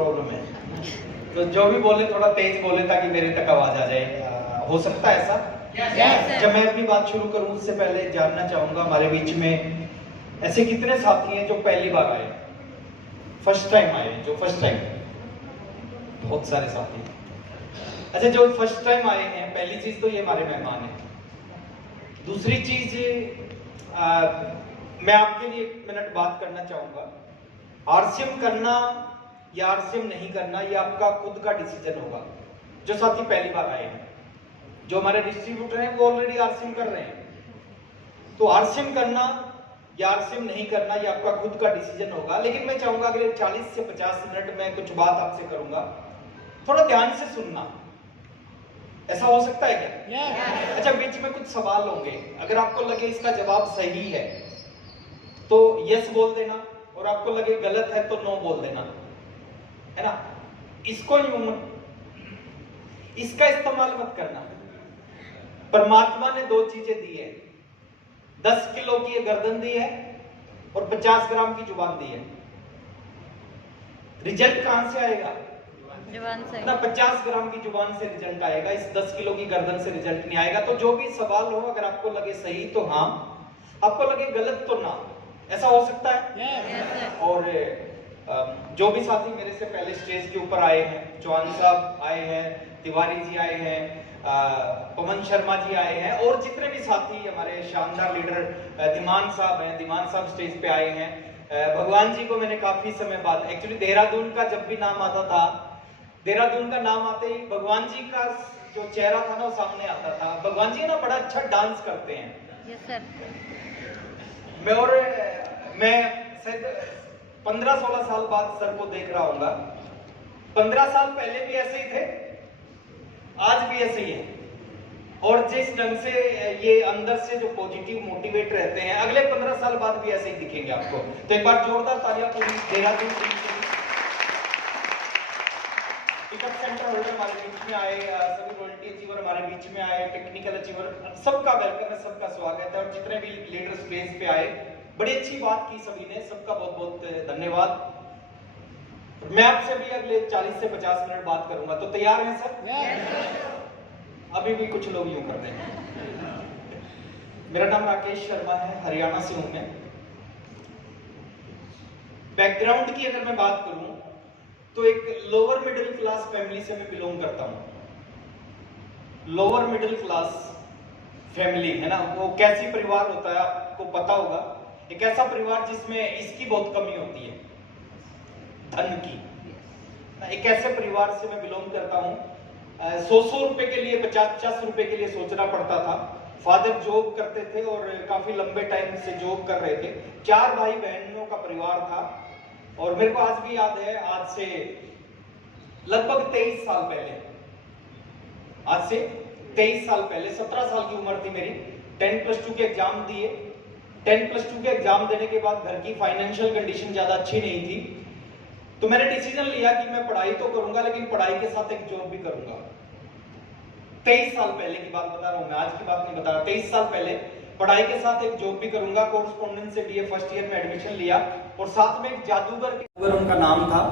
Problem है, तो जो भी बोले थोड़ा तेज बोले ताकि मेरे तक आवाज आ जाए। हो सकता है ऐसा? जब मैं अपनी बात शुरू करूं उससे पहले जानना चाहूंगा हमारे बीच में ऐसे कितने साथी हैं जो पहली बार आए, फर्स्ट टाइम आए, जो फर्स्ट टाइम? बहुत सारे साथी। अच्छा, जो फर्स्ट टाइम आए हैं, पहली चीज तो ये हमारे मेहमान हैं। दूसरी चीज मैं आपके लिए 1 मिनट बात करना चाहूंगा। आरसीएम करना या आरसीएम नहीं करना ये आपका खुद का डिसीजन होगा। जो साथी पहली बार आए हैं, जो हमारे डिस्ट्रीब्यूटर हैं वो ऑलरेडी आरसीएम कर रहे हैं, तो आरसीएम करना या आरसीएम नहीं करना ये आपका खुद का डिसीजन होगा। लेकिन मैं चाहूंगा अगले 40 से 50 मिनट में कुछ बात आपसे करूंगा, थोड़ा ध्यान से सुनना। ऐसा हो सकता है क्या? अच्छा, बीच में कुछ सवाल होंगे, अगर आपको लगे इसका जवाब सही है तो यस बोल देना, और आपको लगे गलत है तो नो बोल देना, है ना? इसको यूं इसका इस्तेमाल मत करना। परमात्मा ने 2 चीजें दी है, 10 किलो की ये गर्दन दी है और 50 ग्राम की जुबान दी है। रिजल्ट कहां से आएगा? जुबान से ना, 50 ग्राम की जुबान से रिजल्ट आएगा, इस 10 किलो की गर्दन से रिजल्ट नहीं आएगा। तो जो भी सवाल हो, अगर आपको लगे सही तो हाँ, आपको लगे गलत तो ना। ऐसा हो सकता है? और जो भी साथी मेरे से पहले स्टेज के ऊपर आए हैं, चौहान साहब आए हैं, तिवारी जी आए हैं, पवन शर्मा जी आए हैं, और जितने भी साथी हमारे शानदार लीडर दिमान साहब हैं, दिमान साहब स्टेज पे आए हैं। भगवान जी को मैंने काफी समय बाद, एक्चुअली देहरादून का जब भी नाम आता था, देहरादून का नाम आते ही भगवान जी का जो चेहरा था ना वो सामने आता था। भगवान जी ना बड़ा अच्छा डांस करते हैं। Yes sir. मैं शायद 15-16 साल बाद सर को देख रहा हूंगा। 15 साल पहले भी ऐसे ही थे, आज भी ऐसे ही है, और जिस ढंग से ये अंदर से जो पॉजिटिव मोटिवेट रहते हैं, अगले 15 साल बाद भी ऐसे ही दिखेंगे आपको। तो एक बार जोरदार तालियां पूरी देहरादून टिकट सेंटर होल्डर हमारे बीच में आए, सभी रॉयल्टी अचीवर हमारे बीच में आए, टेक्निकल अचीवर, सबका वेलकम है, सबका स्वागत है। और जितने भी लीडर स्टेज पे आए, बड़ी अच्छी बात की सभी ने, सबका बहुत बहुत धन्यवाद। मैं आपसे भी अगले 40 से 50 मिनट बात करूंगा, तो तैयार हैं सर? अभी भी कुछ लोग यूं करते हैं। मेरा नाम राकेश शर्मा है, हरियाणा से हूं मैं। बैकग्राउंड की अगर मैं बात करूं तो एक लोअर मिडिल क्लास फैमिली से मैं बिलोंग करता हूं। लोअर मिडिल क्लास फैमिली है ना, वो कैसी परिवार होता है आपको पता होगा। एक ऐसा परिवार जिसमें इसकी बहुत कमी होती है, धन की। एक ऐसे परिवार से मैं बिलोंग करता हूं। 100 रुपए के लिए, 50 रुपए के लिए सोचना पड़ता था। फादर जॉब करते थे और काफी लंबे टाइम से जॉब कर रहे थे। 4 भाई बहनों का परिवार था, और मेरे को आज भी याद है, आज से लगभग 23 साल पहले, आज से 23 साल पहले 17 साल की उम्र थी मेरी। 10+2 के एग्जाम दिए। 10+2 के एग्जाम देने के बाद घर की फाइनेंशियल कंडीशन ज्यादा अच्छी नहीं थी, तो मैंने डिसीजन लिया कि मैं पढ़ाई तो करूंगा, लेकिन पढ़ाई के साथ एक जॉब भी करूंगा। 23 साल पहले की बात बता रहा हूं मैं, आज की बात नहीं बता रहा। 23 साल पहले पढ़ाई के साथ एक जॉब भी करूंगा। कोरेस्पोंडेंस से बीए फर्स्ट ईयर में एडमिशन लिया, और साथ में एक जादूगर उनका नाम था।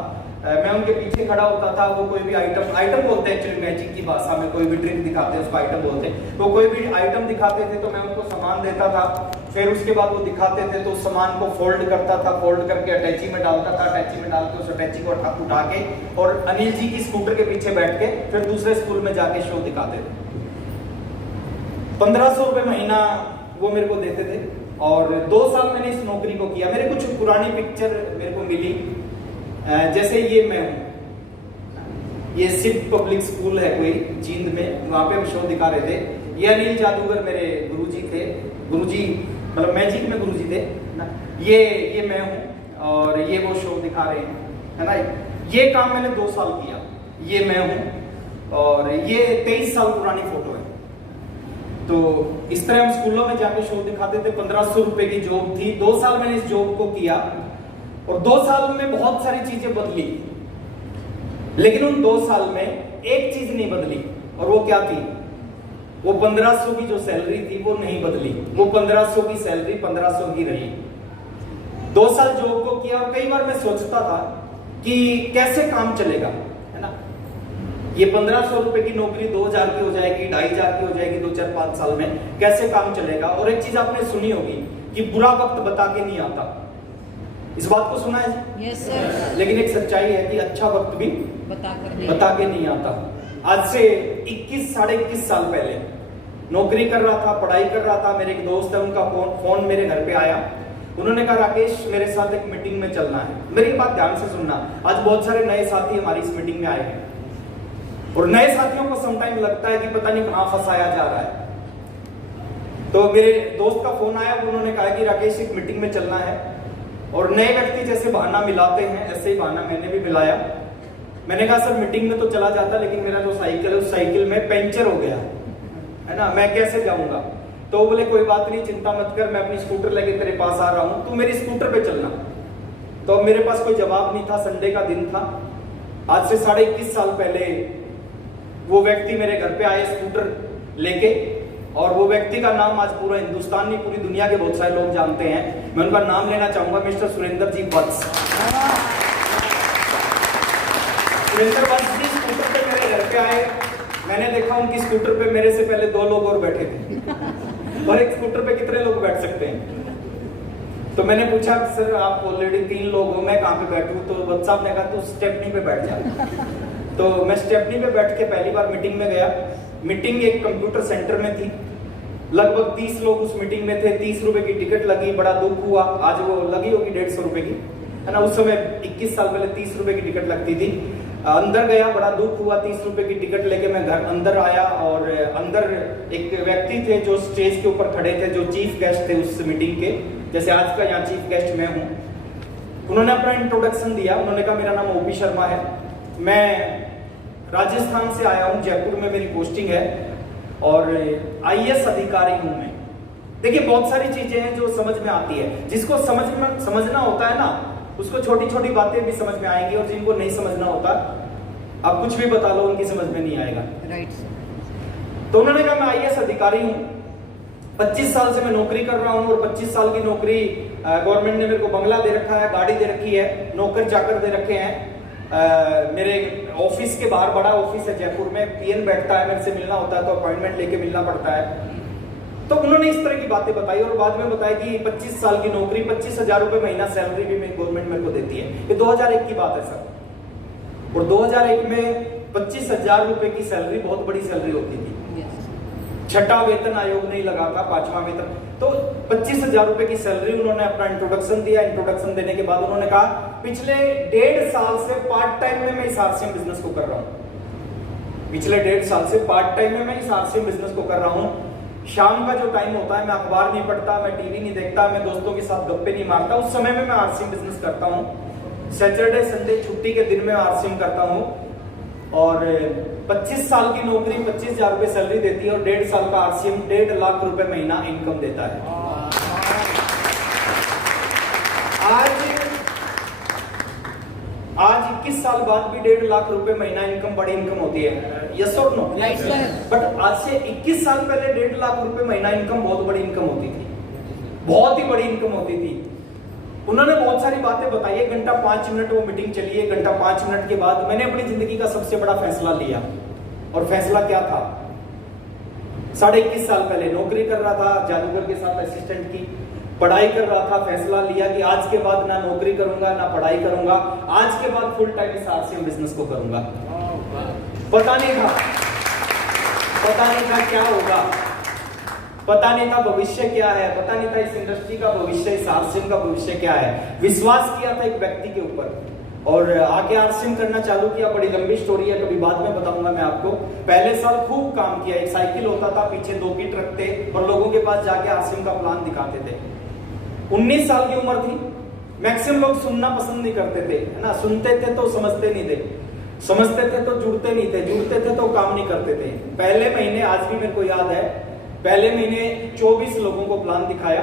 मैं उनके पीछे खड़ा होता था। वो कोई भी आइटम बोलते हैं एक्चुअली मैजिक की भाषा में, कोई भी ड्रिंक दिखाते हैं उसको आइटम बोलते हैं। वो कोई भी आइटम दिखाते थे तो मैं उनको सामान देता था। फिर उसके बाद वो दिखाते थे तो उस सामान को फोल्ड करता था, फोल्ड करके अटैची में डालता था, अटैची में डाल के उस अटैची को उठा के, और अनिल जी की स्कूटर के पीछे बैठ के फिर दूसरे स्कूल में जाके शो दिखाते थे। 1500 रुपए महीना वो मेरे को देते थे, और 2 साल मैंने इस नौकरी को किया। मेरे कुछ पुरानी पिक्चर मेरे को मिली, जैसे ये मैं हूं, ये सिप पब्लिक स्कूल है कोई जींद में, वहां पे हम शो दिखा रहे थे। ये अनिल जादूगर मेरे गुरुजी थे, गुरुजी मतलब मैजिक में गुरुजी थे ना। ये मैं हूं, और ये वो शो दिखा रहे हैं, है ना। ये काम मैंने 2 साल किया। ये मैं हूं, और ये 23 साल पुरानी फोटो है। तो इस तरह हम स्कूलों में जाके शो दिखाते थे। 1500 रुपए की जॉब थी। 2 साल मैंने इस जॉब को किया, और 2 साल में बहुत सारी चीजें बदली, लेकिन उन 2 साल में एक चीज नहीं बदली, और वो क्या थी? वो 1500 की जो सैलरी थी वो नहीं बदली। वो 1500 की सैलरी 1500 ही रही। 2 साल जॉब को किया, और कई बार मैं सोचता था कि कैसे काम चलेगा, है ना। ये 1500 रुपए की नौकरी 2000 की हो जाएगी, 2500 की हो जाएगी 2-4-5 साल में, कैसे काम चलेगा। और एक चीज आपने सुनी होगी कि बुरा वक्त बता के नहीं आता, इस बात को सुना है? Yes sir. लेकिन एक सच्चाई है कि अच्छा वक्त भी बता के नहीं आता। आज से 21-21.5 साल पहले नौकरी कर रहा था, पढ़ाई कर रहा था, मेरे एक दोस्त है, उनका फोन मेरे घर पे आया। उन्होंने कहा राकेश मेरे साथ एक मीटिंग में चलना है। मेरी बात ध्यान से सुनना, आज बहुत सारे नए साथी हमारी इस मीटिंग में आए हैं और नए साथियों को समटाइम लगता है कि पता नहीं कहां फंसाया जा रहा है। तो मेरे दोस्त का फोन आया, उन्होंने कहा कि राकेश एक मीटिंग में चलना है। और नए व्यक्ति जैसे बहाना मिलाते हैं, ऐसे ही बहाना मैंने भी मिलाया। मैंने कहा सर मीटिंग में तो चला जाता, लेकिन मेरा जो साइकिल है उस साइकिल में पंचर हो गया है ना, मैं कैसे जाऊंगा। तो बोले कोई बात नहीं, चिंता मत कर, मैं अपनी स्कूटर लेके तेरे पास आ रहा हूं, तू मेरी स्कूटर पे चलना। तो मेरे पास कोई जवाब नहीं था, संडे का दिन था। आज से 21.5 साल पहले वो व्यक्ति मेरे घर पे आए स्कूटर लेके, और वो व्यक्ति का नाम आज पूरा हिंदुस्तान नहीं, पूरी दुनिया के बहुत सारे लोग जानते हैं। मैं उनका नाम लेना चाहूंगा, मिस्टर सुरेंद्र जी वत्स। सुरेंद्र वत्स जी स्कूटर पे मेरे घर पे आए। मैंने देखा उनकी स्कूटर पे मेरे से पहले 2 लोग और बैठे थे और एक स्कूटर पे कितने लोग बैठ सकते हैं। तो मैंने पूछा सर आप ऑलरेडी 3 लोग हो, मैं कहाँ पे बैठूं। तो वत्स साहब ने कहा तू स्टेपनी पे बैठ जा। तो मैं स्टेपनी पे बैठ के पहली बार मीटिंग में गया। मीटिंग एक कंप्यूटर सेंटर में थी, लगभग 30 लोग उस मीटिंग में थे। 30 रुपए की टिकट लगी, बड़ा दुख हुआ। आज वो लगी होगी 150 रुपए की, है ना। उस समय 21 साल पहले 30 रुपए की टिकट लगती थी। अंदर गया, बड़ा दुख हुआ। 30 रुपए की टिकट लेके मैं घर अंदर आया और अंदर एक व्यक्ति थे जो स्टेज के ऊपर खड़े थे, जो चीफ गेस्ट थे उस मीटिंग के, जैसे आज का यहाँ चीफ गेस्ट मैं हूँ। उन्होंने अपना इंट्रोडक्शन दिया। उन्होंने कहा मेरा नाम ओपी शर्मा है, मैं राजस्थान से आया हूँ, जयपुर में मेरी पोस्टिंग है और IAS अधिकारी हूँ मैं। देखिए बहुत सारी चीजें हैं जो समझ में आती है, जिसको समझना होता है ना, उसको छोटी छोटी बातें भी समझ में आएंगी, और जिनको नहीं समझना होता आप कुछ भी बता लो उनकी समझ में नहीं आएगा। राइट। तो उन्होंने कहा मैं IAS अधिकारी हूँ, 25 साल से मैं नौकरी कर रहा हूँ और 25 साल की नौकरी गवर्नमेंट ने मेरे को बंगला दे रखा है, गाड़ी दे रखी है, नौकर चाकर दे रखे हैं। मेरे ऑफिस के बाहर बड़ा ऑफिस है जयपुर में, पीएन बैठता है, मेरे से मिलना होता है तो अपॉइंटमेंट लेके मिलना पड़ता है। तो उन्होंने इस तरह की बातें बताई और बाद में बताया कि 25 साल की नौकरी, 25,000 रुपए महीना सैलरी भी गवर्नमेंट मेरे को देती है। ये 2001 की बात है सर, और 2001 में 25,000 रुपए की सैलरी बहुत बड़ी सैलरी होती थी। छठा वेतन आयोग नहीं लगा था, 5वां वेतन। तो 25,000 रुपए की सैलरी। उन्होंने अपना इंट्रोडक्शन दिया। इंट्रोडक्शन देने के बाद उन्होंने कहा पिछले 1.5 साल से पार्ट टाइम में मैं इस RCM बिजनेस को कर रहा हूँ। पिछले 1.5 साल से पार्ट टाइम में मैं इस RCM बिजनेस को कर रहा हूँ। शाम का जो टाइम होता है मैं अखबार नहीं पढ़ता, मैं टीवी नहीं देखता, मैं दोस्तों के साथ गप्पे नहीं मारता, उस समय में मैं RCM बिजनेस करता हूँ। सैटरडे संडे छुट्टी के दिन में RCM करता हूँ और 25 साल की नौकरी 25,000 रुपए सैलरी देती है और 1.5 साल का RCM 1.5 लाख रुपए महीना इनकम देता है। आज 21 साल बाद भी 1.5 लाख रुपए महीना इनकम बड़ी इनकम होती है, यस और नो? बट आज से 21 साल पहले 1.5 लाख रुपए महीना इनकम बहुत बड़ी इनकम होती थी, बहुत ही बड़ी इनकम होती थी। उन्होंने बहुत सारी बातें बताई। 1 घंटा 5 मिनट वो मीटिंग चली। 1 घंटा 5 मिनट के बाद मैंने अपनी जिंदगी का सबसे बड़ा फैसला लिया। और फैसला क्या था? 21.5 साल पहले नौकरी कर रहा था जादूगर के साथ असिस्टेंट की, पढ़ाई कर रहा था। फैसला लिया कि आज के बाद ना नौकरी करूंगा ना पढ़ाई करूंगा, आज के बाद फुल टाइम इस RCM बिजनेस को करूंगा। पता नहीं था क्या होगा, पता नहीं था भविष्य क्या है, पता नहीं था इस इंडस्ट्री का भविष्य, इस RCM का भविष्य क्या है। विश्वास किया था एक व्यक्ति के ऊपर और आके RCM करना चालू किया। बड़ी लंबी स्टोरी है, कभी बाद में बताऊंगा मैं आपको। पहले साल खूब काम किया। एक साइकिल होता था, पीछे 2 किट रखते और लोगों के पास जाके RCM का प्लान दिखाते थे। 19 साल की उम्र थी। मैक्सिमम लोग सुनना पसंद नहीं करते थे, है ना। सुनते थे तो समझते नहीं थे, समझते थे तो जुड़ते नहीं थे, जुड़ते थे तो काम नहीं करते थे। पहले महीने, आज भी मेरे को याद है, पहले महीने 24 लोगों को प्लान दिखाया,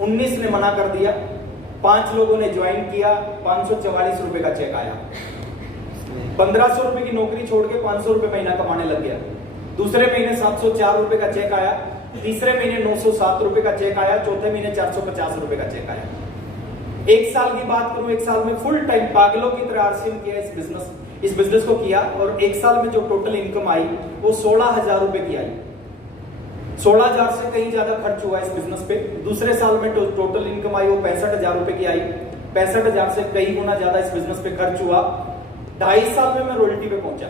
19 ने मना कर दिया, 5 लोगों ने ज्वाइन किया, 544 रुपए का चेक आया। 1500 रुपए की नौकरी छोड़ के 500 रुपए महीना कमाने लग गया। दूसरे महीने 704 रुपए का चेक आया, तीसरे महीने 907 रुपए का चेक आया, चौथे महीने 450 रुपए का चेक आया। 1 साल की बात करूं, 1 साल में फुल टाइम पागलों की तरह आरसीएम किया इस बिजनेस को किया, और 1 साल में जो टोटल इनकम आई वो 16,000 रुपए की आई। 16,000 से कहीं ज्यादा खर्च हुआ इस बिजनेस पे। दूसरे साल में टोटल इनकम आई वो 65,000 रुपए की आई। 65,000 से कई गुना ज्यादा इस बिजनेस पे खर्च हुआ। 2.5 साल में मैं रॉयल्टी पे पहुंचा।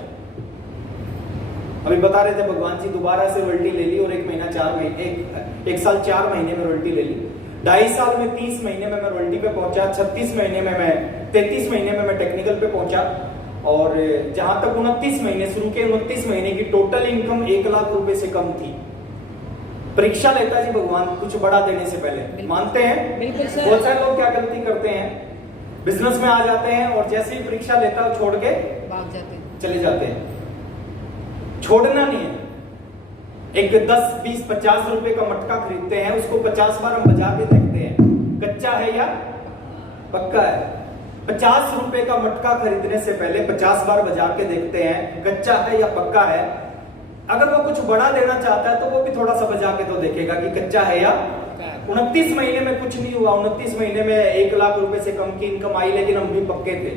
अभी बता रहे थे भगवान जी, दोबारा से रॉयल्टी ले ली और 1 साल 4 महीने में रॉयल्टी ले ली। 2.5 साल में 30 महीने में मैं रॉयल्टी पे पहुंचा। 33 महीने में मैं टेक्निकल पे पहुंचा। और जहां तक 29 महीने शुरू के 29 महीने की टोटल इनकम 1 लाख रुपए से कम थी। परीक्षा लेता जी भगवान कुछ बड़ा देने से पहले, मानते हैं? बिल्कुल सर। बहुत सारे लोग क्या गलती करते हैं, बिजनेस में आ जाते हैं और जैसे ही परीक्षा लेता है छोड़ के भाग जाते हैं, चले जाते हैं। छोड़ना नहीं है। एक 10, 20, 50 रुपए का मटका खरीदते हैं, उसको 50 बार हम बजा के देखते हैं कच्चा है या पक्का है। 50 रुपए का मटका खरीदने से पहले 50 बार बजा के देखते हैं कच्चा है या पक्का है। अगर वो कुछ बड़ा लेना चाहता है तो वो भी थोड़ा सा बजा के तो देखेगा कि कच्चा है या। 29 महीने में कुछ नहीं हुआ। 29 महीने में 1 लाख रुपए से कम की इनकम आई, लेकिन हम भी पक्के थे।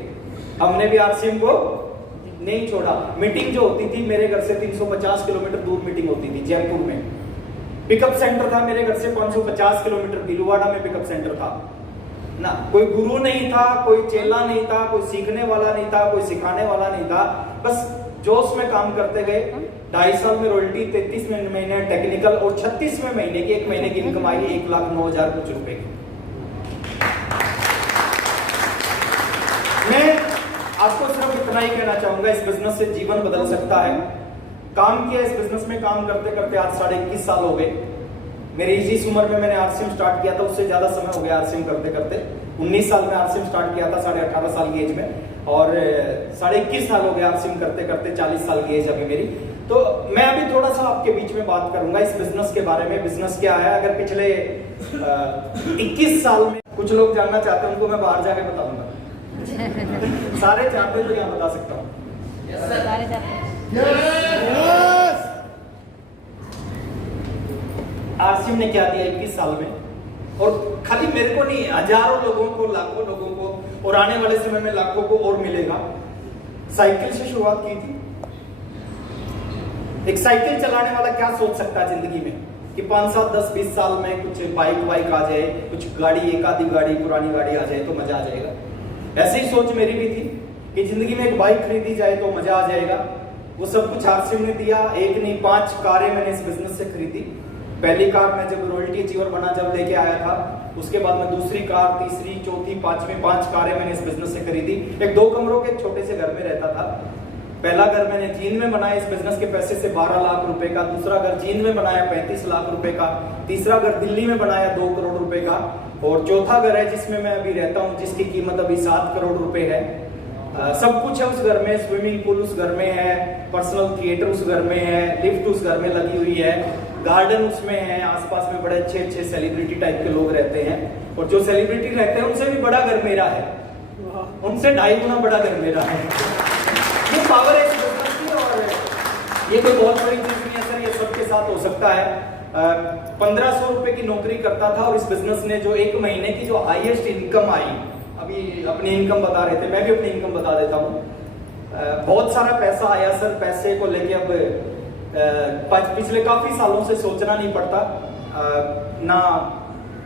हमने भी आरसीएम को नहीं छोड़ा। मीटिंग जो होती थी मेरे घर से 350 किलोमीटर दूर मीटिंग होती थी जयपुर में। पिकअप सेंटर था मेरे घर से 550 किलोमीटर, बिलुवाड़ा में पिकअप सेंटर था ना। कोई गुरु नहीं था, कोई चेला नहीं था, कोई सीखने वाला नहीं था, कोई सिखाने वाला नहीं था। बस जोश में काम करते गए। 2.5 साल में रॉयल्टी, 33 महीने टेक्निकल और 36वें महीने की 1 महीने की इनकम आई 1,09,000 कुछ रुपए की। मैं आपको सिर्फ इतना ही कहना चाहूंगा, इस बिजनेस से जीवन बदल सकता है। काम किया इस बिजनेस में, काम करते करते आज 21.5 साल हो गए। मेरी इस उम्र में मैंने आरसीएम स्टार्ट किया था, उससे ज्यादा समय हो गया आरसीएम करते करते। 19 साल में आरसीएम स्टार्ट किया था, 18.5 साल की एज में, और 21.5 साल हो गया आरसीएम करते करते। 40 साल की एज अभी मेरी। तो मैं अभी थोड़ा सा आपके बीच में बात करूंगा इस बिजनेस के बारे में। बिजनेस क्या है, अगर पिछले 21 साल में कुछ लोग जानना चाहते हैं उनको मैं बाहर जाके बताऊंगा। सारे चाहते हैं तो यहाँ बता सकता हूँ। आरसीएम ने क्या दिया 21 साल में, और खाली मेरे को नहीं, हजारों लोगों को, लाखों लोगों को, और आने वाले समय में लाखों को और मिलेगा। साइकिल से शुरुआत की थी। एक साइकिल चलाने वाला क्या सोच सकता है जिंदगी में कि 5, 7, 10, 20 साल में कुछ बाइक आ जाए, कुछ गाड़ी, एक आधी गाड़ी, पुरानी गाड़ी आ जाए तो मजा आ जाएगा। ऐसी ही सोच मेरी भी थी कि जिंदगी में एक बाइक खरीदी जाए तो मजा आ जाएगा। वो सब कुछ आरसीएम ने दिया। 1 नहीं 5 कारें मैंने इस बिजनेस से खरीदी। पहली कार मैं जब रॉयल्टी अचीवर बना, जब लेके आया था, उसके बाद में दूसरी कार, तीसरी, चौथी, 5वीं 5 कारें मैंने इस बिजनेस से खरीदी। एक 2 कमरों के छोटे से घर में रहता था। पहला घर मैंने जींद में बनाया इस बिजनेस के पैसे से 12 लाख रुपए का। दूसरा घर जींद में बनाया 35 लाख रुपए का। तीसरा घर दिल्ली में बनाया 2 करोड़ रुपए का। और चौथा घर है जिसमें मैं अभी रहता हूँ, जिसकी कीमत अभी 7 करोड़ रुपए है। सब कुछ है उस घर में। स्विमिंग पूल उस घर में है, पर्सनल थिएटर उस घर में है, लिफ्ट उस घर में लगी हुई है, गार्डन उसमें है, आसपास में बड़े अच्छे अच्छे सेलिब्रिटी टाइप के लोग रहते हैं। और जो सेलिब्रिटी रहते हैं उनसे भी बड़ा घर मेरा है, उनसे 2.5 गुना बड़ा घर मेरा है। ये पावर है इस बिजनेस की, और ये कोई बहुत बड़ी चीज नहीं है सर, ये सबके साथ हो सकता है। 1500 रुपए की नौकरी करता था, और इस बिजनेस ने जो 1 महीने की जो हाईएस्ट इनकम आई, अभी अपनी इनकम बता रहे थे, मैं भी अपनी इनकम बता देता हूँ। बहुत सारा पैसा आया सर। पैसे को लेके अब पिछले काफी सालों से सोचना नहीं पड़ता, ना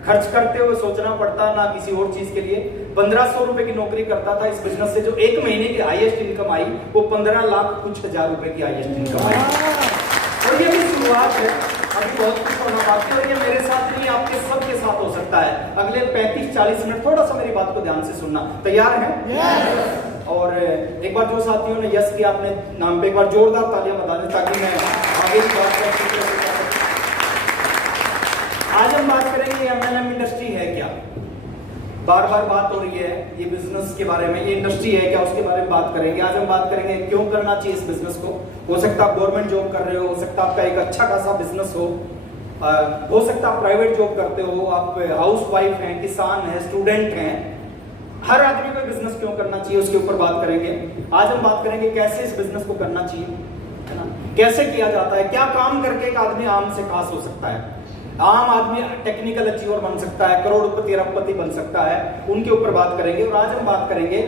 खर्च करते हुए सोचना पड़ता, ना किसी और चीज के लिए। 1500 रुपए की नौकरी करता था इस बिजनेस से, जो 1 महीने की हाईएस्ट इनकम आई वो 15 लाख कुछ हजार रुपए की हाईएस्ट इनकम आई। और ये भी शुरुआत है, अभी बहुत कुछ होना बाकी है। और ये मेरे साथ नहीं, आपके सबके साथ हो सकता है। अगले 35-40 मिनट थोड़ा सा मेरी बात को ध्यान से सुनना। तैयार हैं? yes! और एक बार जो साथियों ने यस किया अपने नाम पे, एक बार जोरदार तालियां बता दें ताकि मैं आगे की बात कर सकूं। आज हम बात करेंगे एमएनएम इंडस्ट्री है क्या। बार बार बात हो रही है ये बिजनेस के बारे में, ये इंडस्ट्री है क्या, उसके बारे में बात करेंगे। आज हम बात करेंगे क्यों करना चाहिए इस बिजनेस को। हो सकता है आप गवर्नमेंट जॉब कर रहे हो सकता है आपका एक अच्छा खासा बिजनेस हो सकता है आप प्राइवेट जॉब करते हो, आप हाउस वाइफ हैं, किसान हैं, स्टूडेंट हैं। हर आदमी को बिजनेस क्यों करना चाहिए उसके ऊपर बात करेंगे। आज हम बात करेंगे कैसे इस बिजनेस को करना चाहिए, है ना, कैसे किया जाता है, क्या काम करके एक आदमी आम से खास हो सकता है। आम आदमी टेक्निकल अचीवर बन सकता है, करोड़पति अरबपति बन सकता है, उनके ऊपर बात करेंगे। और आज हम बात करेंगे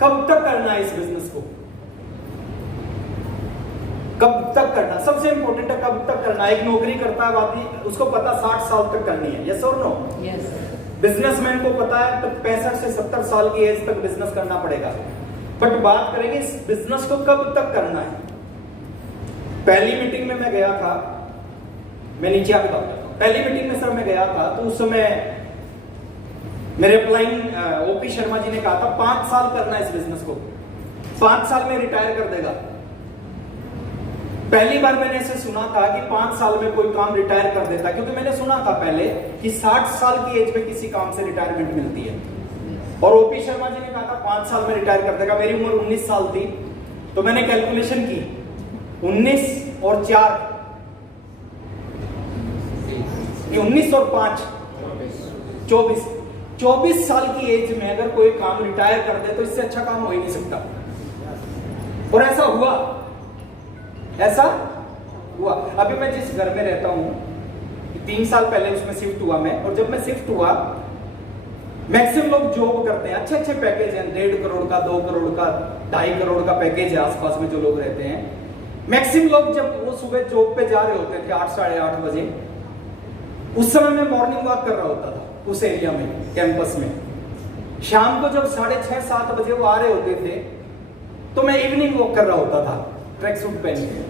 कब तक करना है इस बिजनेस को, कब तक करना। सबसे इंपॉर्टेंट है कब तक करना। एक नौकरी करता है आदमी, उसको पता 60 साल तक करनी है, यस और नो? यस। बिजनेसमैन को पता है 65 से 70 साल की एज तक बिजनेस करना पड़ेगा। बट बात करेंगे इस बिजनेस को कब तक करना है। पहली मीटिंग में मैं गया था, मैं नीचे आके बात करता हूं। पहली मीटिंग में सर मैं गया था तो उस समय मेरे अपलाइन ओपी शर्मा जी ने कहा था 5 साल करना है इस बिजनेस को, 5 साल में रिटायर कर देगा। पहली बार मैंने ऐसे सुना था कि 5 साल में कोई काम रिटायर कर देता, क्योंकि मैंने सुना था पहले कि 60 साल की एज में किसी काम से रिटायरमेंट मिलती है। और ओपी शर्मा जी ने कहा था 5 साल में रिटायर कर देगा। मेरी उम्र 19 साल थी, तो मैंने कैलकुलेशन की, 19 और 4, 19 और 5 24, 24 साल की एज में अगर कोई काम रिटायर कर दे तो इससे अच्छा काम हो ही नहीं सकता। और ऐसा हुआ, ऐसा हुआ। अभी मैं जिस घर में रहता हूं 3 साल पहले उसमें शिफ्ट हुआ मैं, और जब मैं शिफ्ट हुआ, मैक्सिमम लोग जॉब करते हैं, अच्छे अच्छे पैकेज हैं, 1.5 करोड़ का, 2 करोड़ का, 2.5 करोड़ का पैकेज है आसपास में जो लोग रहते हैं। मैक्सिमम लोग जब वो सुबह जॉब पे जा रहे होते थे 8 साढ़े 8 बजे, उस समय मैं मॉर्निंग वॉक कर रहा होता था उस एरिया में, कैंपस में। शाम को जब 6:30 7 बजे वो आ रहे होते थे तो मैं इवनिंग वॉक कर रहा होता था ट्रैक सूट पहन के।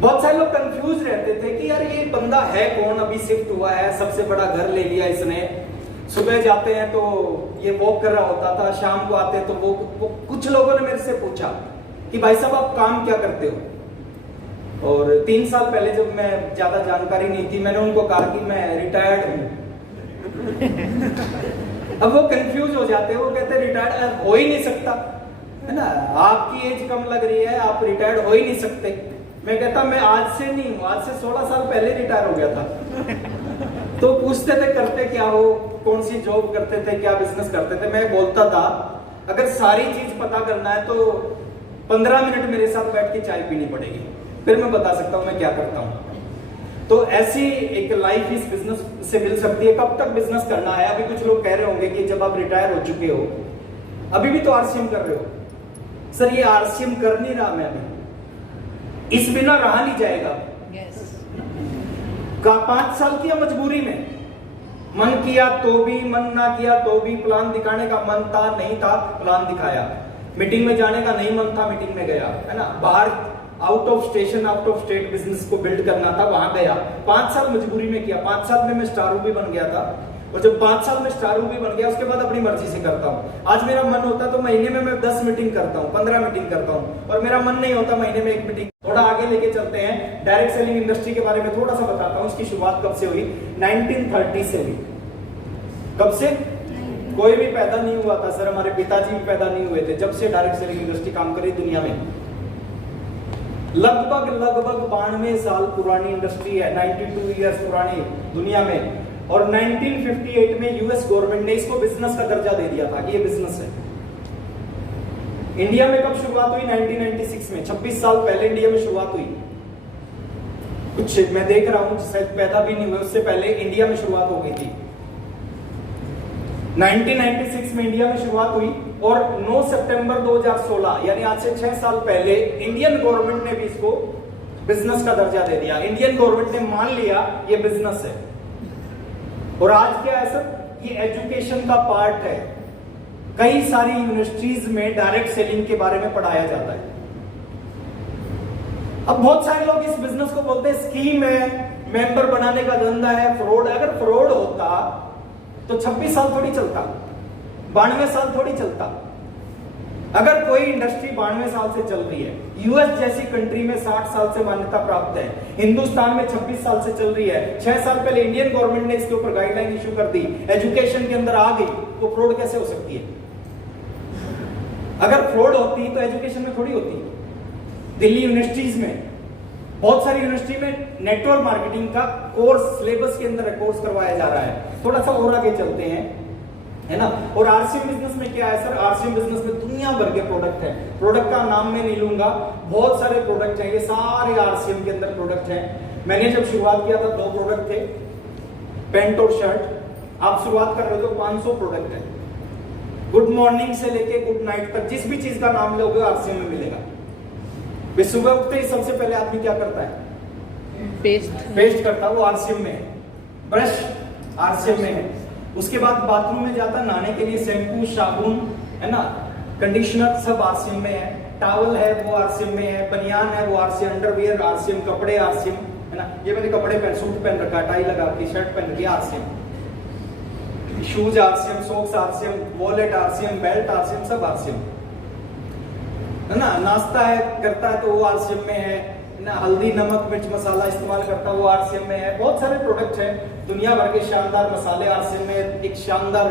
बहुत सारे लोग कंफ्यूज रहते थे कि यार ये बंदा है कौन, अभी शिफ्ट हुआ है, सबसे बड़ा घर ले लिया इसने, सुबह जाते हैं तो ये वॉक कर रहा होता था, शाम को आते तो वो कुछ लोगों ने मेरे से पूछा कि भाई साहब आप काम क्या करते हो। और 3 साल पहले जब मैं ज्यादा जानकारी नहीं थी, मैंने उनको कहा कि मैं रिटायर्ड हूं। अब वो कंफ्यूज हो जाते हैं, वो कहते रिटायर्ड हो ही नहीं सकता, है ना, आपकी एज कम लग रही है, आप रिटायर्ड हो ही नहीं सकते। मैं कहता मैं आज से नहीं हूं, आज से 16 साल पहले रिटायर हो गया था। तो पूछते थे करते क्या हो, कौन सी जॉब करते थे, क्या बिजनेस करते थे। मैं बोलता था अगर सारी चीज पता करना है तो 15 मिनट मेरे साथ बैठ के चाय पीनी पड़ेगी, फिर मैं बता सकता हूं मैं क्या करता हूं। तो ऐसी एक लाइफ इस बिजनेस से मिल सकती है। कब तक बिजनेस करना है। अभी कुछ लोग कह रहे होंगे कि जब आप रिटायर हो चुके हो, अभी भी तो आरसीएम कर रहे हो। सर ये आरसीएम कर नहीं रहा मैं अभी, इस बिना रहा नहीं जाएगा। का 5 साल किया मजबूरी में, मन किया तो भी, मन ना किया तो भी, प्लान दिखाने का मन था नहीं था, प्लान दिखाया, मीटिंग में जाने का नहीं मन था, मीटिंग में गया, है ना, बाहर out of station out of estate business को बिल्ड करना था, वहां गया। 5 साल मजबूरी में किया। 5 साल में मैं स्टार भी बन गया था, और जब 5 साल में स्टार भी बन गया उसके बाद अपनी मर्जी से करता हूँ। आज मेरा मन होता तो महीने में मैं 10 मीटिंग करता हूँ, 15 मीटिंग करता हूँ, और मेरा मन नहीं होता महीने में 1 मीटिंग। थोड़ा आगे लेके चलते हैं, डायरेक्ट सेलिंग इंडस्ट्री के बारे में थोड़ा सा बताता हूँ। इसकी शुरुआत कब से हुई? 1930 से हुई। कब से? कोई भी पैदा नहीं हुआ था सर, हमारे पिताजी भी पैदा नहीं हुए थे जब से डायरेक्ट सेलिंग इंडस्ट्री काम करी दुनिया में। लगभग 92 साल पुरानी इंडस्ट्री है, 92 इयर्स पुरानी दुनिया में। और 1958 में यूएस गवर्नमेंट ने इसको बिजनेस का दर्जा दे दिया था कि ये बिजनेस है। इंडिया में कब शुरुआत हुई? 1996 में, 26 साल पहले इंडिया में शुरुआत हुई। कुछ मैं देख रहा हूं शायद पैदा भी नहीं हुए उससे पहले इंडिया में शुरुआत हो गई थी। 1996 में इंडिया में शुरुआत हुई, और 9 सितंबर 2016 यानी आज से 6 साल पहले इंडियन गवर्नमेंट ने भी इसको बिजनेस का दर्जा दे दिया। इंडियन गवर्नमेंट ने मान लिया ये बिजनेस है। और आज क्या है सर? ये एजुकेशन का पार्ट है। कई सारी यूनिवर्सिटीज में डायरेक्ट सेलिंग के बारे में पढ़ाया जाता है। अब बहुत सारे लोग इस बिजनेस को बोलते हैं स्कीम है, मेंबर बनाने का धंधा है, फ्रॉड। अगर फ्रॉड होता तो 26 साल थोड़ी चलता, 92 साल थोड़ी चलता। अगर कोई इंडस्ट्री 92 साल से चल रही है, यूएस जैसी कंट्री में 60 साल से मान्यता प्राप्त है, हिंदुस्तान में 26 साल से चल रही है, 6 साल पहले इंडियन गवर्नमेंट ने इसके ऊपर गाइडलाइन इशू कर दी, एजुकेशन के अंदर आ गई, तो फ्रॉड कैसे हो सकती है? अगर फ्रॉड होती तो एजुकेशन में थोड़ी होती। दिल्ली यूनिवर्सिटीज में, बहुत सारी यूनिवर्सिटी में नेटवर्क मार्केटिंग का कोर्स सिलेबस के अंदर कोर्स करवाया जा रहा है। थोड़ा सा और आगे चलते हैं। है ना। और आरसीएम बिजनेस में क्या है सर, आरसीएम बिजनेस में दुनिया भर के प्रोडक्ट है। प्रोडक्ट का नाम मैं नहीं लूंगा, बहुत सारे प्रोडक्ट हैं, ये सारे आरसीएम के अंदर प्रोडक्ट हैं। मैंने जब शुरुआत किया था 2 प्रोडक्ट थे, पैंट और शर्ट। आप शुरुआत कर रहे हो तो 500 प्रोडक्ट है। गुड मॉर्निंग से लेके गुड नाइट तक जिस भी चीज का नाम लोगे आरसीएम में मिलेगा। वे सुबह उठते ही सबसे पहले आदमी क्या करता है, पेस्ट करता है, वो आरसीएम में है। ब्रश आरसीएम में है। उसके बाद बाथरूम में जाता है नहाने के लिए, शैम्पू, साबुन, है ना, कंडीशनर सब आरसीएम में है। टॉवल है वो आरसीएम में है, बनियान है वो आरसीएम, अंडरवियर आरसीएम, कपड़े आरसीएम, है ना। ये मैंने कपड़े पहन, सूट पहन रखा, टाई लगा के, शर्ट पहन के RCM, shoes RCM, socks RCM, wallet RCM, belt RCM, सब आरसीएम, है ना। नाश्ता है करता है तो वो आरसीएम में है ना। हल्दी, नमक, मिर्च, मसाला इस्तेमाल करता है वो आरसीएम में है। बहुत सारे प्रोडक्ट हैं, दुनिया भर के शानदार मसाले आरसीएम में। एक शानदार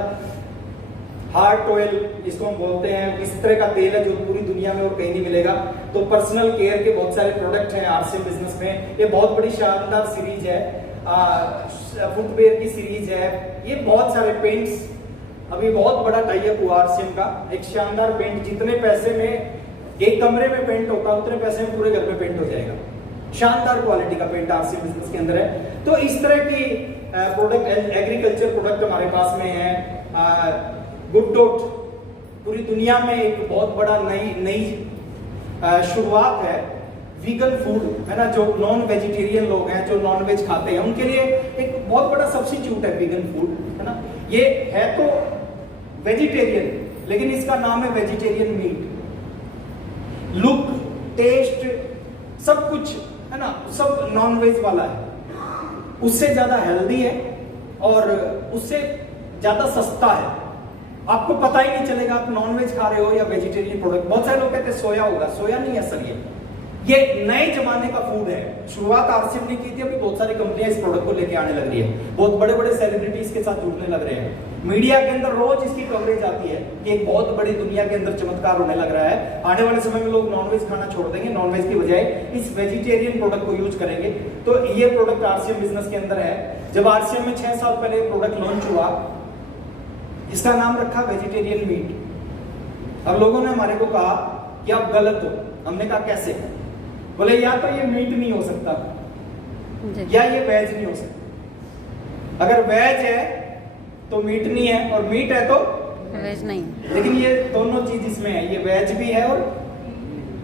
हार्ट ऑयल जिसको हम बोलते हैं, इस तरह का तेल है जो पूरी दुनिया में और कहीं नहीं मिलेगा। तो पर्सनल केयर के बहुत सारे प्रोडक्ट हैं आरसीएम बिजनेस में। ये बहुत बड़ी शानदार सीरीज है, फुटवेयर की सीरीज है। ये बहुत सारे पेंट्स, अभी बहुत बड़ा टाइप हुआ आरसीएम का। एक शानदार पेंट, जितने पैसे में एक कमरे में पेंट होता है उतने पैसे में पूरे घर में पेंट हो जाएगा। शानदार क्वालिटी का पेंट आरसीएम बिजनेस के अंदर है। तो इस तरह की प्रोडक्ट, एग्रीकल्चर प्रोडक्ट हमारे पास में है। गुड डॉट पूरी दुनिया में एक बहुत बड़ा नई शुरुआत है। वीगन फूड, है ना, जो नॉन वेजिटेरियन लोग हैं, जो नॉन वेज खाते हैं, उनके लिए एक बहुत बड़ा सब्स्टिट्यूट है वीगन फूड, है ना। ये है तो वेजिटेरियन लेकिन इसका नाम है वेजिटेरियन मीट। लुक, टेस्ट, सब कुछ, है ना, सब नॉन वेज वाला है। उससे ज्यादा हेल्दी है और उससे ज्यादा सस्ता है। आपको पता ही नहीं चलेगा आप नॉन वेज खा रहे हो या वेजिटेरियन प्रोडक्ट। बहुत सारे लोग कहते हैं सोया होगा, सोया नहीं है सर, ये नए जमाने का फूड है। शुरुआत आरसीएम ने की थी, अभी बहुत सारी कंपनियां इस प्रोडक्ट को लेके आने लग रही है। बहुत बड़े बड़े सेलिब्रिटी इसके साथ जुड़ने लग रहे हैं। मीडिया के अंदर रोज इसकी कवरेज आती है कि एक बहुत बड़ी दुनिया के अंदर चमत्कार होने लग रहा है। आने वाले समय में लोग नॉनवेज खाना छोड़ देंगे, नॉनवेज की बजाय इस वेजिटेरियन प्रोडक्ट को यूज करेंगे। तो ये प्रोडक्ट आरसीएम बिजनेस के अंदर है। जब आरसीएम में 6 साल पहले प्रोडक्ट लॉन्च हुआ, इसका नाम रखा वेजिटेरियन मीट। अब लोगों ने हमारे को कहा कि आप गलत हो। हमने कहा कैसे? बोले या तो ये मीट नहीं हो सकता या ये वेज नहीं हो सकता। अगर वेज है तो मीट नहीं है और मीट है तो वेज नहीं, लेकिन ये दोनों चीज इसमें है, ये वेज भी है और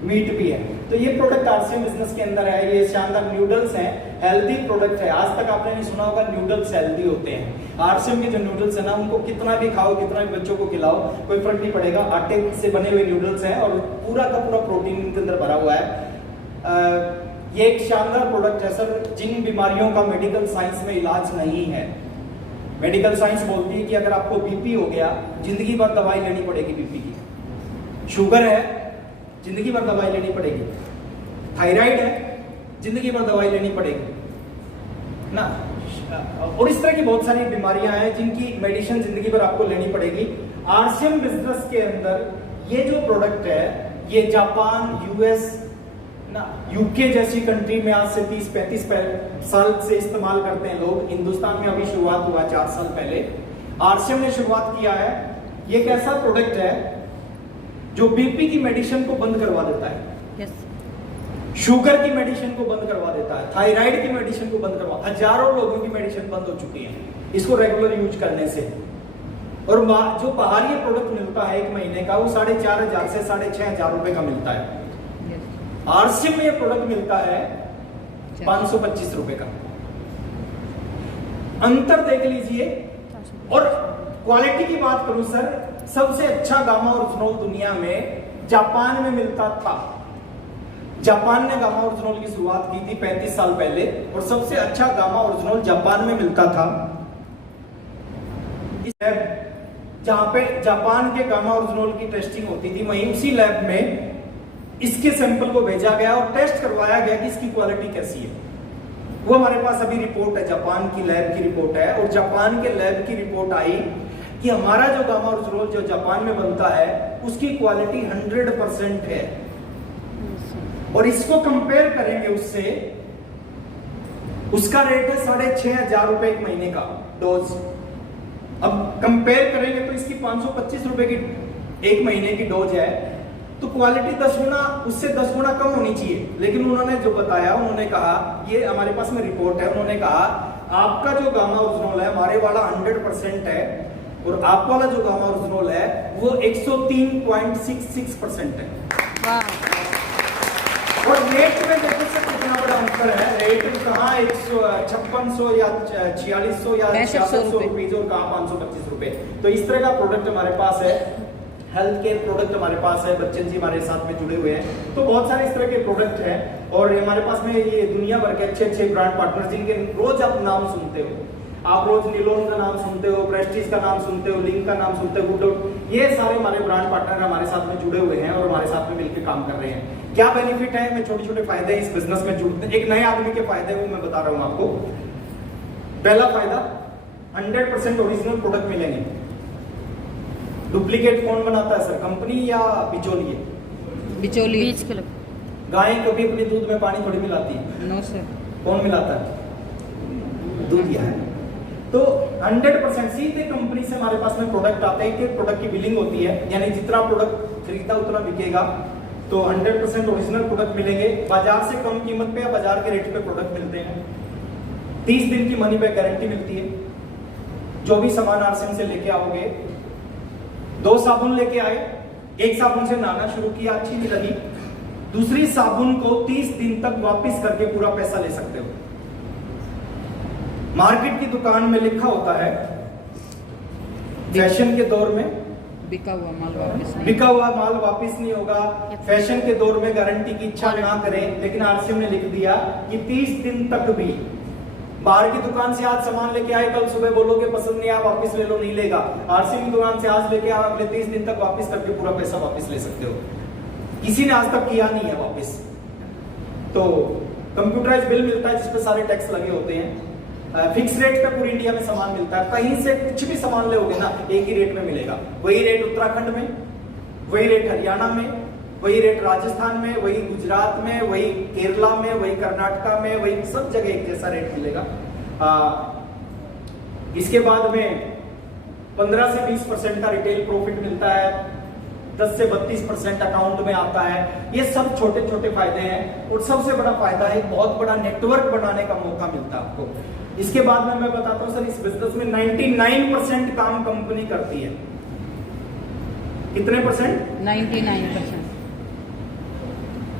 मीट भी है। तो ये प्रोडक्ट आरसीएम बिजनेस के अंदर है। ये शानदार नूडल्स हैं, हेल्दी प्रोडक्ट है। आज तक आपने नहीं सुना होगा नूडल्स हेल्दी होते हैं। आरसीएम के जो नूडल्स है ना, उनको कितना भी खाओ, कितना भी बच्चों को खिलाओ, कोई फर्क नहीं पड़ेगा। आटे से बने हुए नूडल्स हैं और पूरा का पूरा प्रोटीन इनके अंदर भरा हुआ है। ये एक शानदार प्रोडक्ट है सर। जिन बीमारियों का मेडिकल साइंस में इलाज नहीं है, मेडिकल साइंस बोलती है कि अगर आपको बीपी हो गया, जिंदगी भर दवाई लेनी पड़ेगी बीपी की। शुगर है, जिंदगी भर दवाई लेनी पड़ेगी। थायराइड है, जिंदगी भर दवाई लेनी पड़ेगी ना। और इस तरह की बहुत सारी बीमारियां हैं जिनकी मेडिसिन जिंदगी भर आपको लेनी पड़ेगी। आरसीएम बिजनेस के अंदर ये जो प्रोडक्ट है, ये जापान, यूएस ना, यूके जैसी कंट्री में आज से 30-35 साल से इस्तेमाल करते हैं लोग। हिंदुस्तान में अभी शुरुआत हुआ 4 साल पहले। आरसीएम ने शुरुआत किया है। ये एक ऐसा प्रोडक्ट है जो बीपी की मेडिसिन को बंद करवा देता है, शुगर की मेडिसिन को बंद करवा देता है, थायराइड की मेडिसिन को बंद करवा, हजारों लोगों की मेडिसिन बंद हो चुकी है इसको रेगुलर यूज करने से। और जो बाहर ये प्रोडक्ट मिलता है 1 महीने का, वो 4,500 से 6,500 रुपए का मिलता है। आरसीएम में ये प्रोडक्ट मिलता है 525 रुपए का। अंतर देख लीजिए। और क्वालिटी की बात करूं सर, सबसे अच्छा गामा ओरिजिनल दुनिया में जापान में मिलता था। जापान ने गामा ओरिजिनल की शुरुआत की थी 35 साल पहले, और सबसे अच्छा गामा ओरिजिनल जापान में मिलता था। इस लैब जहां पे जापान के गामा ओरिजिनल की टेस्टिंग होती थी, वहीं उसी लैब में इसके सैंपल को भेजा गया और टेस्ट करवाया गया कि इसकी क्वालिटी कैसी है। वो हमारे पास अभी रिपोर्ट है, जापान की लैब की रिपोर्ट है। और जापान के लैब की रिपोर्ट आई कि हमारा जो गामा ओरिजिनल जो जापान में बनता है उसकी क्वालिटी 100% है। और इसको कंपेयर करेंगे उससे, उसका रेट है 6,500 रुपए 1 महीने का डोज। अब कंपेयर करेंगे तो इसकी 525 रुपए की एक महीने की डोज है, तो क्वालिटी 10 गुना उससे 10 गुना कम होनी चाहिए। लेकिन उन्होंने जो बताया, उन्होंने कहा, ये हमारे पास में रिपोर्ट है, उन्होंने कहा आपका जो गामा ओरिजिनोल है हमारे वाला 100% है और आप वाला जो गामा ओरिजिनोल है वो 103.66% है। और रेट में देखो सर कितना बड़ा अंतर है। रेट कहाँ 156 या 4600 या 6600 रुपीज और कहाँ 525 रुपए। तो इस तरह का प्रोडक्ट हमारे पास है, हेल्थ केयर प्रोडक्ट हमारे पास है, बच्चन जी हमारे साथ में जुड़े हुए हैं। तो बहुत सारे इस तरह के प्रोडक्ट हैं और हमारे पास में ये दुनिया भर के अच्छे अच्छे ब्रांड पार्टनर जिनके रोज आप नाम सुनते हो, आप रोज निलोन का नाम सुनते हो, प्रेस्टीज का नाम सुनते हो, लिंक का नाम सुनते हो, गुड, ये सारे हमारे ब्रांड पार्टनर हमारे साथ में जुड़े हुए हैं और हमारे साथ में मिलकर काम कर रहे हैं। क्या बेनिफिट है, मैं छोटे छोटे फायदे इस बिजनेस में जुड़ते, एक नए आदमी के फायदे वो मैं बता रहा हूं आपको। पहला फायदा 100% ओरिजिनल प्रोडक्ट मिलेंगे। डुप्लीकेट कौन बनाता है सर, कंपनी या बिचौलिए? बिचौलिए। गाय कभी अपने दूध में पानी थोड़ी मिलाती है। No sir. कौन मिलाता है? दूधिया है। तो 100% सीधे कंपनी से हमारे पास में प्रोडक्ट आते हैं कि प्रोडक्ट की बिलिंग होती है, यानी जितना प्रोडक्ट खरीदा उतना बिकेगा। तो 100% ओरिजिनल प्रोडक्ट मिलेंगे, बाजार से कम कीमत पे या बाजार के रेट पे प्रोडक्ट मिलते हैं। 30 दिन की मनी बैक गारंटी मिलती है। जो भी सामान आरसीएम से लेके आओगे, 2 साबुन लेके आए, एक साबुन से नहाना शुरू किया, अच्छी नहीं लगी, दूसरी साबुन को 30 दिन तक वापस करके पूरा पैसा ले सकते हो। मार्केट की दुकान में लिखा होता है फैशन के दौर में बिका हुआ माल वापस नहीं, बिका हुआ माल वापस नहीं होगा, फैशन के दौर में गारंटी की इच्छा ना करें। लेकिन आरसीएम ने लिख दिया कि 30 दिन तक भी, बाहर की दुकान से आज सामान लेके आए, कल सुबह बोलोगे पसंद नहीं आया वापस ले लो, नहीं लेगा। आरसीएम की दुकान से आज लेके आए, अगले 30 दिन तक वापस करके पूरा पैसा वापस ले सकते हो। किसी ने आज तक किया नहीं है वापस। तो कंप्यूटराइज बिल मिलता है जिसपे सारे टैक्स लगे होते हैं। फिक्स रेट पे पूरी इंडिया में सामान मिलता है, कहीं से कुछ भी सामान लोगे ना एक ही रेट में मिलेगा। वही रेट उत्तराखंड में, वही रेट हरियाणा में, वही रेट राजस्थान में, वही गुजरात में, वही केरला में, वही कर्नाटका में, वही सब जगह एक जैसा रेट मिलेगा। इसके बाद में 15 से 20% का रिटेल प्रॉफिट मिलता है, 10 से 32% अकाउंट में आता है। ये सब छोटे छोटे फायदे हैं और सबसे बड़ा फायदा है बहुत बड़ा नेटवर्क बनाने का मौका मिलता है आपको। इसके बाद में मैं बताता हूं सर, इस बिजनेस में 99% काम कंपनी करती है। कितने परसेंट? 99%।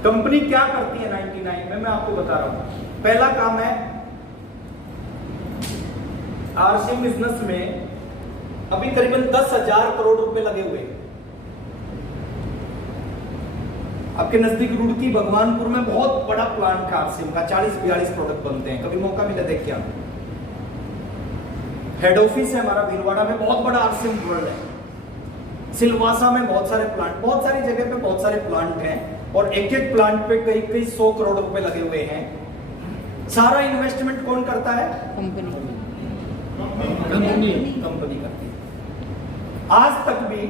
कंपनी क्या करती है 99 में, मैं आपको बता रहा हूं। पहला काम है, आरसीएम बिजनेस में अभी करीबन 10,000 करोड़ रुपए लगे हुए हैं। आपके नजदीक रुड़की भगवानपुर में बहुत बड़ा प्लांट है आरसीएम का, 40-42 प्रोडक्ट बनते हैं। कभी मौका मिला देख के आना। हेड ऑफिस है हमारा भीलवाड़ा में, बहुत बड़ा आरसीएम वर्ल्ड है। सिलवासा में बहुत सारे प्लांट, बहुत सारी जगह पे बहुत सारे प्लांट हैं और एक एक प्लांट पे कई 100 करोड़ रुपए लगे हुए हैं। सारा इन्वेस्टमेंट कौन करता है? कंपनी करती है। आज तक भी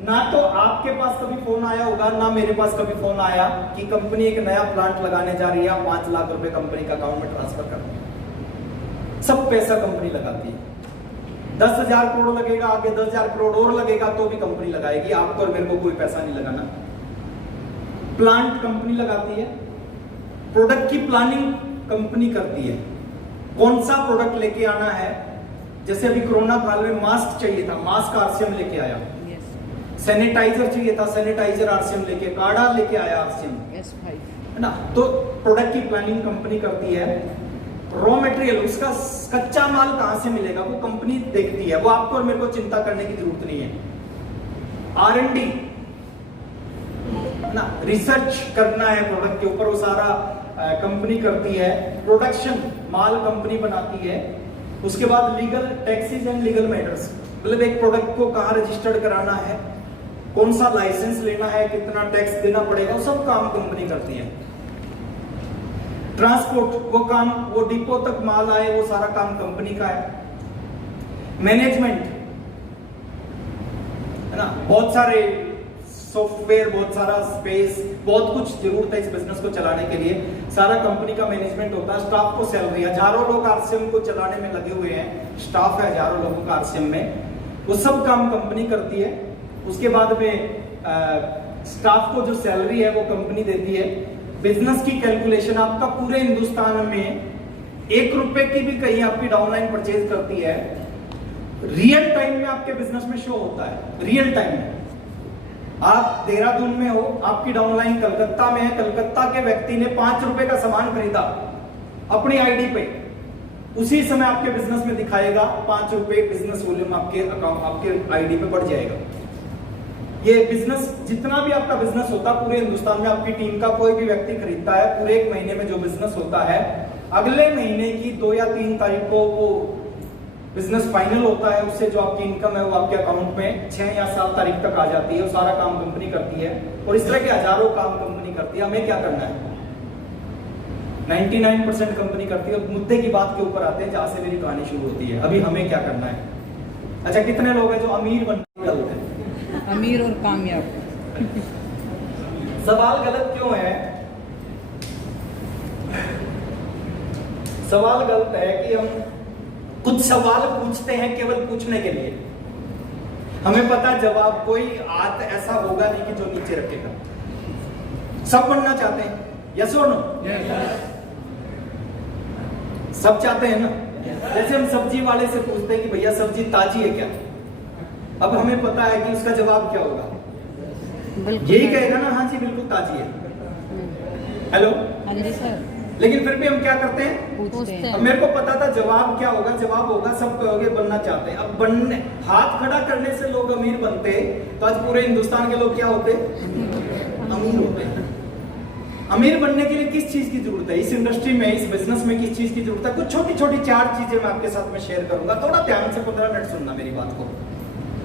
ना तो आपके पास कभी फोन आया होगा, ना मेरे पास कभी फोन आया कि कंपनी एक नया प्लांट लगाने जा रही है, 5 लाख रुपए कंपनी का अकाउंट में ट्रांसफर करनी है। सब पैसा कंपनी लगाती है। 10,000 करोड़ लगेगा, आगे 10,000 करोड़ और लगेगा तो भी कंपनी लगाएगी। आपको और मेरे को कोई पैसा नहीं लगाना। प्लांट कंपनी लगाती है, प्रोडक्ट की प्लानिंग कंपनी करती है। कौन सा प्रोडक्ट लेके आना है, जैसे अभी कोरोना काल में मास्क चाहिए था, मास्क आरसीएम लेके आया। सैनिटाइजर चाहिए था, सैनिटाइजर आरसीएम लेके, काढ़ा लेके आया आरसीएम, है ना। तो प्रोडक्ट की प्लानिंग कंपनी करती है। रॉ मटेरियल, उसका कच्चा माल कहां से मिलेगा वो कंपनी देखती है। वो आपको और मेरे को चिंता करने की जरूरत नहीं है। R&D ना, रिसर्च करना है प्रोडक्ट के ऊपर, वो सारा कंपनी करती है। प्रोडक्शन, माल कंपनी बनाती है। उसके बाद legal taxes and legal matters, मतलब एक प्रोडक्ट को कहां रजिस्टर्ड कराना है, कौन सा लाइसेंस लेना है, कितना टैक्स देना पड़ेगा, वो सब काम कंपनी करती है। ट्रांसपोर्ट, वो काम, वो डिपो तक माल आए, वो सारा काम कंपनी का है। मैनेजमेंट, है ना, बहुत सारे सॉफ्टवेयर, बहुत सारा स्पेस, बहुत कुछ जरूरत है इस बिजनेस को चलाने के लिए। सारा कंपनी का मैनेजमेंट होता है। स्टाफ को सैलरी, हजारों लोग आरसीएम को चलाने में लगे हुए हैं, स्टाफ है हजारों लोगों का आरसीएम में। वो सब काम कंपनी करती है। उसके बाद में स्टाफ को जो सैलरी है वो कंपनी देती है। बिजनेस की कैलकुलेशन आपका पूरे हिंदुस्तान में 1 रुपए की भी कहीं आपकी डाउनलाइन परचेज करती है, रियल टाइम में आपके बिजनेस में शो होता है। रियल टाइम में आप देहरादून में हो, आपकी डाउनलाइन कलकत्ता में है, कलकत्ता के व्यक्ति ने 5 रुपए का सामान खरीदा अपनी आईडी पे, उसी समय आपके बिजनेस में दिखाएगा 5 रुपए बिजनेस वॉल्यूम आपके अकाउंट, आपके आईडी पे बढ़ जाएगा। ये बिजनेस जितना भी आपका बिजनेस होता है पूरे हिंदुस्तान में, आपकी टीम का कोई भी व्यक्ति खरीदता है, पूरे 1 महीने में जो बिजनेस होता है, अगले महीने की 2 या 3 तारीख को वो बिजनेस फाइनल होता है। उससे जो आपकी इनकम है वो आपके अकाउंट में 6 या 7 तारीख तक आ जाती है। वो सारा काम कंपनी करती है और इस तरह के हजारों काम कंपनी करती है। हमें क्या करना है? 99% कंपनी करती है। मुद्दे की बात के ऊपर आते हैं जहां से मेरी कहानी शुरू होती है। अभी हमें क्या करना है? अच्छा, कितने लोग हैं जो अमीर बनने गलत है? अमीर और कामयाब। सवाल गलत क्यों है? सवाल गलत है कि हम कुछ सवाल पूछते हैं केवल पूछने के लिए। हमें पता जवाब कोई हाथ ऐसा होगा नहीं कि जो नीचे रखेगा। सब बनना चाहते हैं, यस और नो? सब चाहते हैं ना? जैसे हम सब्जी वाले से पूछते हैं कि भैया सब्जी ताजी है क्या? अब हमें पता है कि उसका जवाब क्या होगा। यही कहेगा ना, हाँ जी बिल्कुल ताजी है। हेलो, हाँ जी सर। लेकिन फिर भी हम क्या करते हैं? पूछते हैं। अब मेरे को पता था जवाब क्या होगा। जवाब होगा सब कहोगे बनना चाहते हैं। अब बनने, हाथ खड़ा करने से लोग अमीर बनते, तो आज पूरे हिंदुस्तान के लोग क्या होते? अमीर होते हैं। अमीर बनने के लिए किस चीज की जरूरत है? इस इंडस्ट्री में, इस बिजनेस में किस चीज की जरूरत है? कुछ छोटी छोटी 4 चीजें मैं आपके साथ में शेयर करूंगा। थोड़ा ध्यान से 15 मिनट सुनना मेरी बात को,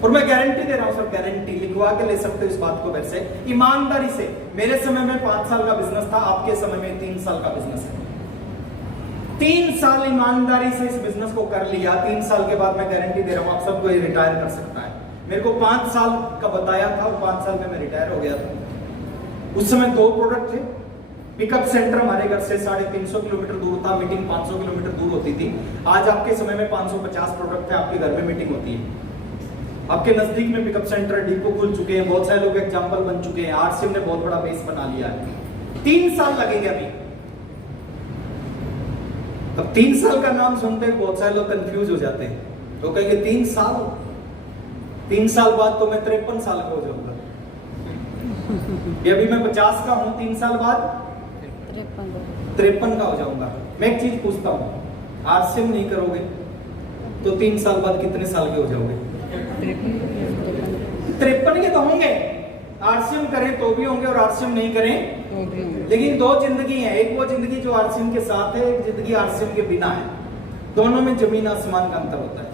और मैं गारंटी दे रहा हूं सर, गारंटी लिखवा के ले सकते हो इस बात को वैसे ईमानदारी से। मेरे समय में 5 साल का बिजनेस था, आपके समय में 3 साल का बिजनेस है। 3 साल ईमानदारी से इस बिजनेस को कर लिया, 3 साल के बाद मैं गारंटी दे रहा हूं आप सबको ये रिटायर कर सकता है। मेरे को 5 साल का बताया था और 5 साल में मैं रिटायर हो गया था। उस समय 2 प्रोडक्ट थे। पिकअप सेंटर हमारे घर से 350 किलोमीटर दूर था, मीटिंग 500 किलोमीटर दूर होती थी। आज आपके समय में 550 प्रोडक्ट है, आपके घर में मीटिंग होती है। आपके नजदीक में पिकअप सेंटर, डिपो खुल चुके हैं, बहुत सारे लोग एग्जांपल बन चुके हैं। आरसीएम ने बहुत बड़ा बेस बना लिया है। 3 साल लगेंगे अभी। अब 3 साल का नाम सुनते हैं बहुत सारे लोग कंफ्यूज हो जाते हैं। तो कहेंगे 3 साल, 3 साल बाद तो मैं 53 साल का हो जाऊंगा। अभी मैं 50 का हूं, 3 साल बाद 53 का हो जाऊंगा। मैं एक चीज पूछता हूं, आरसीएम नहीं करोगे तो 3 साल बाद कितने साल के हो जाओगे? 53 के तो होंगे। आरसीएम करें तो भी होंगे और आरसीएम नहीं करें तो भी होंगे। लेकिन 2 जिंदगी है। एक वो जिंदगी जो आरसीएम के साथ है, एक जिंदगी आरसीएम के बिना है। दोनों में जमीन आसमान का अंतर होता है।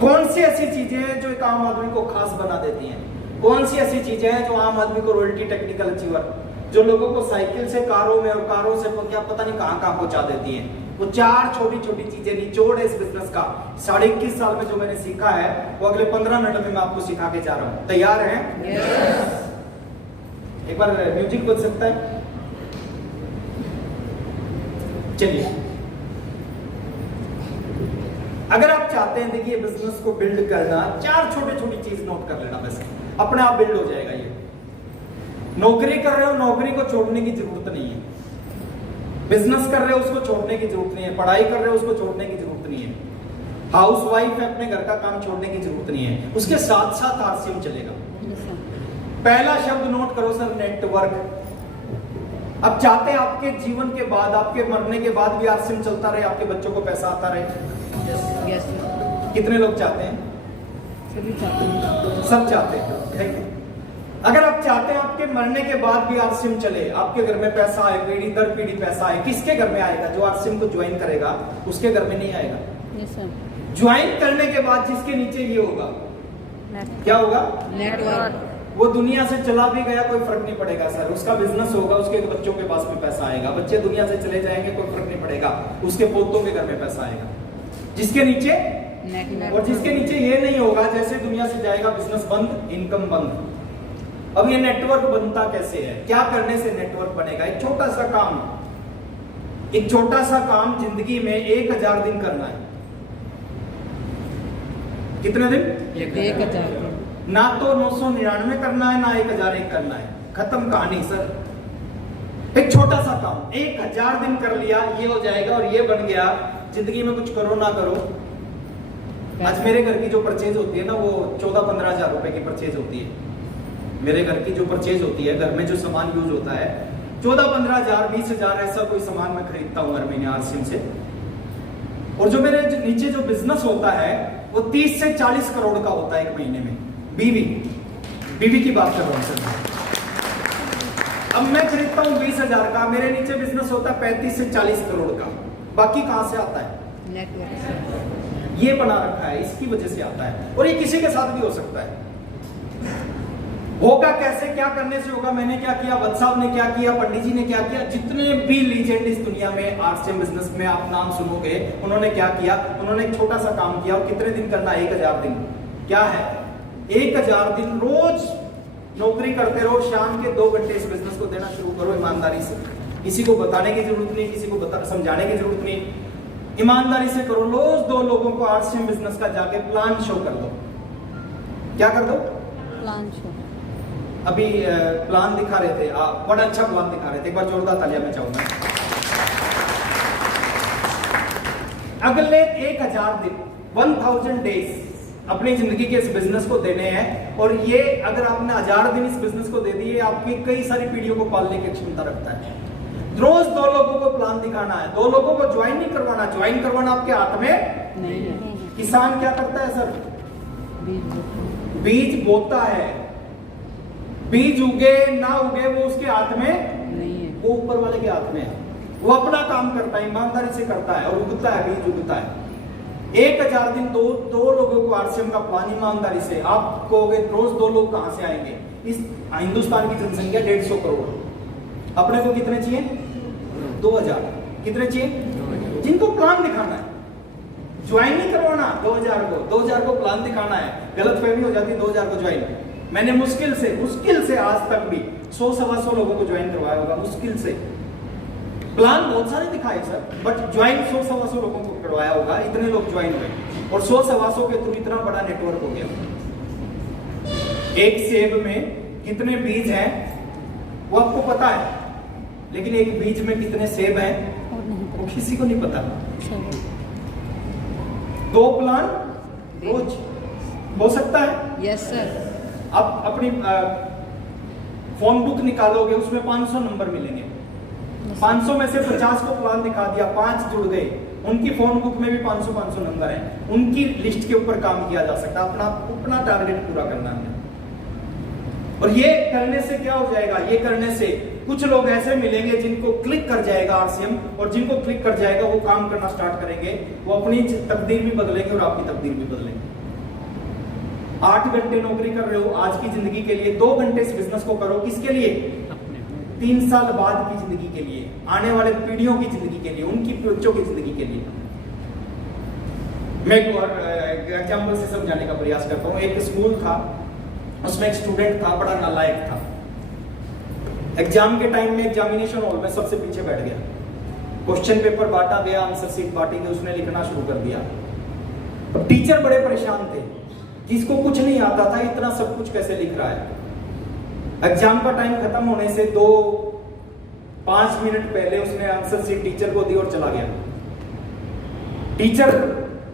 कौन सी ऐसी चीजें हैं जो एक आम आदमी को खास बना देती हैं? कौन सी ऐसी चीजें हैं जो आम आदमी को रॉयल्टी टेक्निकल अचीवर, जो लोगों को साइकिल से कारों में और कारों से क्या पता नहीं कहां कहां पहुंचा देती हैं? वो 4 छोटी छोटी चीजें निचोड़ है इस बिजनेस का। 21.5 साल में जो मैंने सीखा है वो अगले 15 मिनट में मैं आपको सिखा के जा रहा हूं। तैयार हैं? Yes. एक बार म्यूजिक बज सकता है? चलिए, अगर आप चाहते हैं, देखिए बिजनेस को बिल्ड करना, 4 छोटी छोटी चीज नोट कर लेना, बस अपने आप बिल्ड हो जाएगा। ये नौकरी कर रहे हो, नौकरी को छोड़ने की जरूरत नहीं है। बिजनेस कर रहे हो, उसको छोड़ने की जरूरत नहीं है। पढ़ाई कर रहे हो, उसको छोड़ने की जरूरत नहीं है। हाउस वाइफ है, अपने घर का काम छोड़ने की जरूरत नहीं है। उसके साथ साथ आरसीएम चलेगा। पहला शब्द नोट करो सर, नेटवर्क। अब चाहते हैं आपके जीवन के बाद, आपके मरने के बाद भी आरसीएम चलता रहे, आपके बच्चों को पैसा आता रहे। Yes. कितने लोग चाहते हैं? सभी चाहते हैं। सब चाहते हैं। Thank you. अगर आप चाहते हैं आपके मरने के बाद भी आरसीएम चले, आपके घर में पैसा आए, पीढ़ी दर पीढ़ी पैसा आए, किसके घर में आएगा? जो आरसीएम को ज्वाइन करेगा उसके घर में नहीं आएगा। Yes, sir. ज्वाइन करने के बाद जिसके नीचे ये होगा, क्या होगा? नेटवर्क। वो दुनिया से चला भी गया कोई फर्क नहीं पड़ेगा सर। उसका बिजनेस होगा, उसके बच्चों के पास में पैसा आएगा। बच्चे दुनिया से चले जाएंगे, कोई फर्क नहीं पड़ेगा, उसके पोतों के घर में पैसा आएगा। जिसके नीचे नेटवर्क। और जिसके नीचे ये नहीं होगा, जैसे दुनिया से जाएगा बिजनेस बंद, इनकम बंद। अब ये नेटवर्क बनता कैसे है? क्या करने से नेटवर्क बनेगा? एक छोटा सा काम, एक छोटा सा काम जिंदगी में 1000 दिन करना है। कितने दिन? 1000 दिन। ना तो 999 करना है, ना 1001 करना है, खत्म कहानी सर। एक छोटा सा काम 1000 दिन कर लिया, ये हो जाएगा और ये बन गया। जिंदगी में कुछ करो ना करो, आज मेरे घर की जो परचेज होती है ना, वो 14-15 हजार रुपए की परचेज होती है। मेरे घर की जो परचेज होती है, घर में जो सामान यूज होता है, 14-15 हजार, 20 हजार, ऐसा कोई सामान मैं खरीदता हूँ हर महीने आरसीएम से। और जो मेरे नीचे जो बिजनेस होता है वो 30 से 40 करोड़ का होता है एक महीने में। बीवी की बात कर रहा हूँ सर। अब मैं खरीदता हूँ 20 हजार का, मेरे नीचे बिजनेस होता है 35 से 40 करोड़ का। बाकी कहां से आता है? नेटवर्क। ये बना रखा है, इसकी वजह से आता है। और ये किसी के साथ भी हो सकता है। होगा कैसे, क्या करने से होगा? मैंने क्या किया, वत्स साहब ने क्या किया, पंडित जी ने क्या किया, जितने भी लीजेंड इस दुनिया में आरसीएम बिजनेस में आप नाम सुनोगे, उन्होंने क्या किया? उन्होंने एक छोटा सा काम किया। और कितने दिन करना? 1000 दिन। क्या है? 1000 दिन रोज नौकरी करते रहो, शाम के 2 घंटे इस बिजनेस को देना शुरू करो ईमानदारी से। किसी को बताने की जरूरत नहीं, किसी को समझाने की जरूरत नहीं, ईमानदारी से करो। रोज 2 लोगों को आरसीएम बिजनेस का जाके प्लान शो कर दो। क्या कर दो? Plan show. अभी प्लान दिखा रहे थे, बड़ा अच्छा प्लान दिखा रहे थे, एक बार जोरदार तालियां मैं चाहूंगा। अगले 1000 दिन 1000 डेज अपनी जिंदगी के इस बिजनेस को देने हैं। और ये अगर आपने 1000 दिन इस बिजनेस को दे दिए, आपकी कई सारी पीढ़ियों को पालने की क्षमता रखता है। रोज 2 लोगों को प्लान दिखाना है, 2 लोगों को ज्वाइन नहीं करवाना। ज्वाइन करवाना आपके हाथ में नहीं है। किसान क्या करता है सर? बीज। बीज बोता है। बीज उगे ना उगे वो उसके हाथ में नहीं है, वो ऊपर वाले के हाथ में है। वो अपना काम करता है, ईमानदारी से करता है और उगता है, बीज उगता है। 1000 दिन 2 लोगों को आरसीएम का प्लान ईमानदारी से। आप कहोगे रोज 2 लोग कहां से आएंगे? इस हिंदुस्तान की जनसंख्या 150 करोड़, अपने को कितने चाहिए? 2000। कितने चाहिए? जिनको प्लान दिखाना है, ज्वाइन नहीं करवाना 2000 को प्लान दिखाना है। गलत फहमी हो जाती है 2000 को ज्वाइन। मैंने मुश्किल से आज तक भी 100-125 लोगों को ज्वाइन करवाया होगा, मुश्किल से। प्लान बहुत सारे दिखाए सर, बट ज्वाइन 100-125 लोगों को करवाया होगा। इतने लोग ज्वाइन हुए और 100-125 के थ्रू इतना बड़ा नेटवर्क हो गया। एक सेब में कितने बीज हैं वो आपको पता है, लेकिन एक बीज में कितने सेब हैं और नहीं वो किसी को नहीं पता। पता। 2 प्लान रोज हो सकता है। Yes sir. आप अपनी फोन बुक निकालोगे, उसमें 500 नंबर मिलेंगे। 500 में से 50 को प्लान दिखा दिया, 5 जुड़ गए। उनकी फोन बुक में भी 500 नंबर हैं। उनकी लिस्ट के ऊपर काम किया जा सकता है। अपना टारगेट पूरा करना है। और ये करने से क्या हो जाएगा? ये करने से कुछ लोग ऐसे मिलेंगे जिनको क्लिक कर जाएगा आरसीएम, और जिनको क्लिक कर जाएगा वो काम करना स्टार्ट करेंगे। वो अपनी तकदीर भी बदलेंगे और आपकी तकदीर भी बदलेंगे। 8 घंटे नौकरी कर रहे हो आज की जिंदगी के लिए, 2 घंटे इस बिजनेस को करो। किसके लिए? 3 साल बाद की जिंदगी के लिए, आने वाले पीढ़ियों की जिंदगी के लिए, उनकी बच्चों की जिंदगी के लिए। मैं एक और एग्जाम्पल से समझाने का प्रयास करता हूँ। एक स्कूल था, उसमें एक स्टूडेंट था, बड़ा नालायक था। एग्जाम के टाइम में एग्जामिनेशन हॉल में सबसे पीछे बैठ गया। क्वेश्चन पेपर बांटा गया, आंसर शीट बांटी गई, उसने लिखना शुरू कर दिया। टीचर बड़े परेशान थे, जिसको कुछ नहीं आता था इतना सब कुछ कैसे लिख रहा है। एग्जाम का टाइम खत्म होने से 5 मिनट पहले उसने आंसर शीट टीचर को दी और चला गया। टीचर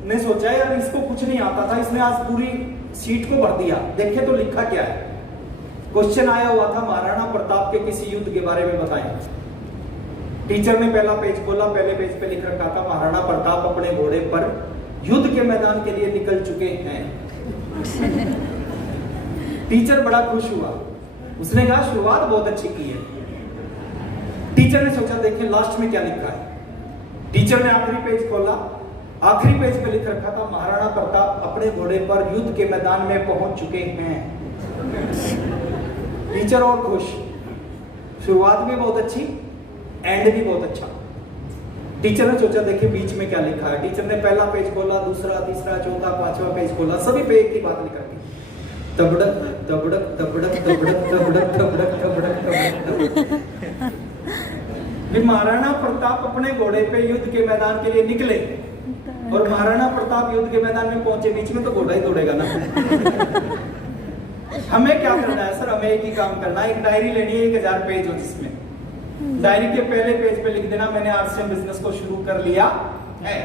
ने सोचा यार इसको कुछ नहीं आता था, इसने आज पूरी सीट को भर दिया, देखे तो लिखा क्या है। क्वेश्चन आया हुआ था महाराणा प्रताप के किसी युद्ध के बारे में बताएं। टीचर ने पहला पेज खोला, पहले पेज पे लिख रखा था महाराणा प्रताप अपने घोड़े पर युद्ध के मैदान के लिए निकल चुके हैं। टीचर बड़ा खुश हुआ, उसने कहा शुरुआत बहुत अच्छी की है। टीचर ने सोचा देखें लास्ट में क्या लिखा है। टीचर ने आखिरी पेज खोला, आखिरी पेज पे लिख रखा था महाराणा प्रताप अपने घोड़े पर युद्ध के मैदान में पहुंच चुके हैं। टीचर और खुश, शुरुआत भी बहुत अच्छी, एंड भी बहुत अच्छा। टीचर ने सोचा देखिए बीच में क्या लिखा है। टीचर ने पहला पेज खोला, दूसरा, तीसरा, चौथा, 5वां पेज खोला, सभी पे एक ही बात लिख रखी, तबड़क तबड़क तबड़क तबड़क तबड़क तबड़क तबड़क तबड़क। महाराणा प्रताप अपने घोड़े पे युद्ध के मैदान के लिए निकले। और महाराणा प्रताप युद्ध के मैदान में पहुंचे, बीच में तो घोड़ा ही दौड़ेगा ना। हमें क्या करना है सर, हमें एक ही काम करना है, एक डायरी लेनी है 1000 पेज हो, जिसमें डायरी के पहले पेज पे लिख देना मैंने आरसीएम बिजनेस को शुरू कर लिया है,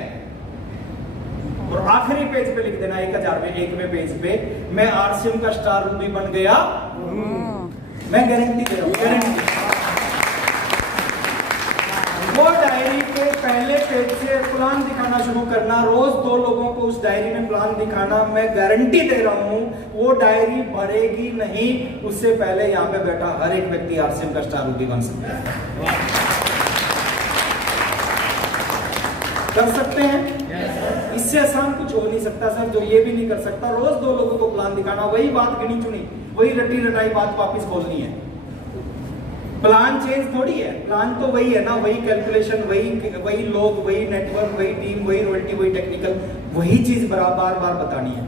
और आखिरी पेज पे लिख देना 1001वें पेज पे मैं आरसीएम का स्टार रूबी बन गया। मैं गारंटी दे रहा हूं, गारंटी। वो डायरी के पहले पेज से प्लान दिखाना शुरू करना, रोज 2 लोगों को उस डायरी में प्लान दिखाना, मैं गारंटी दे रहा हूं वो डायरी भरेगी नहीं, उससे पहले यहां पे बैठा हर एक व्यक्ति आरसीएम का स्टार रूबी बन सकता है। कर सकते हैं? इससे आसान कुछ हो नहीं सकता सर, जो ये भी नहीं कर सकता। रोज 2 लोगों को प्लान दिखाना, वही बात गिनी चुनी, वही रटी रटाई बात वापस बोलनी है। प्लान चेंज थोड़ी है, प्लान तो वही है ना, वही कैलकुलेशन, वही लोग, वही नेटवर्क, वही टीम, वही रॉयल्टी, वही टेक्निकल, वही चीज बार बार बतानी है।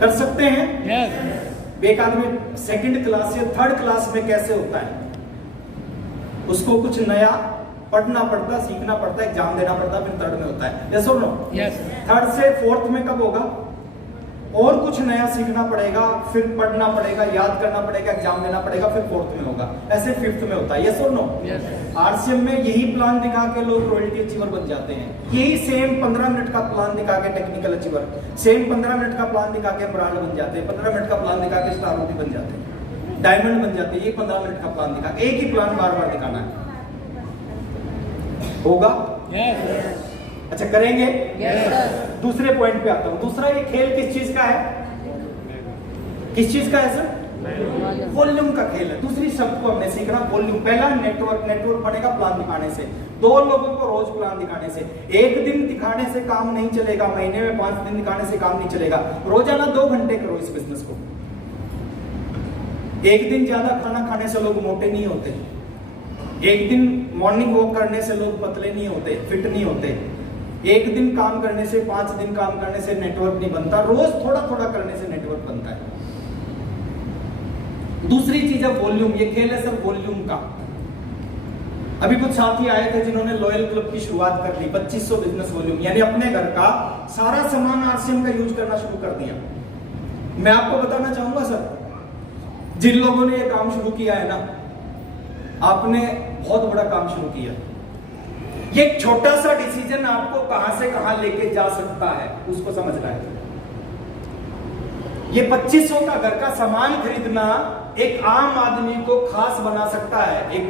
कर सकते हैं? yes. एक आदमी 2nd क्लास या 3rd क्लास में कैसे होता है, उसको कुछ नया पढ़ना पड़ता, सीखना पड़ता, एग्जाम देना पड़ता, फिर 3rd में होता है। यस और नो? यस। 3rd से 4th में कब होगा? और कुछ नया सीखना पड़ेगा, फिर पढ़ना पड़ेगा, याद करना पड़ेगा, एग्जाम देना पड़ेगा, फिर 4th में होगा। ऐसे 5th में होता है। यस और नो? आरसीएम में यही प्लान दिखा के लोग रॉयल्टी अचीवर बन जाते हैं। यही सेम 15 मिनट का प्लान दिखा के टेक्निकल अचीवर, सेम 15 मिनट का प्लान दिखा के ब्रांड बन जाते हैं, 15 मिनट का प्लान दिखा के स्टार रूबी बन जाते हैं, डायमंड बन जाते हैं। ये 15 मिनट का प्लान दिखा के एक ही प्लान बार बार दिखाना है। होगा? अच्छा, करेंगे? दूसरे पॉइंट पे आता हूं। दूसरा, ये खेल किस चीज का है? किस चीज का है सर? वॉल्यूम का खेल है। दूसरी शब्द को हमने सीखना, वॉल्यूम। पहला नेटवर्क बनेगा प्लान दिखाने से, 2 लोगों को रोज प्लान दिखाने से। 1 दिन दिखाने से काम नहीं चलेगा, महीने में 5 दिन दिखाने से काम नहीं चलेगा। रोजाना 2 घंटे करो इस बिजनेस को। 1 दिन ज्यादा खाना खाने से लोग मोटे नहीं होते, 1 दिन मॉर्निंग वॉक करने से लोग पतले नहीं होते, फिट नहीं होते, 1 दिन काम करने से, 5 दिन काम करने से नेटवर्क नहीं बनता, रोज थोड़ा थोड़ा करने से नेटवर्क बनता है। दूसरी चीज है वॉल्यूम। ये खेल है सर वॉल्यूम का। अभी कुछ साथी आए थे जिन्होंने लॉयल क्लब की शुरुआत कर दी, 2500 बिजनेस वॉल्यूम, यानी अपने घर का सारा सामान आरसीएम का यूज करना शुरू कर दिया। मैं आपको बताना चाहूंगा सर, जिन लोगों ने ये काम शुरू किया है ना, आपने बहुत बड़ा काम शुरू किया। ये एक छोटा सा डिसीजन आपको कहां से कहां लेके जा सकता है, उसको समझना है। ये 2500 का घर का सामान खरीदना एक आम आदमी को खास बना सकता है, एक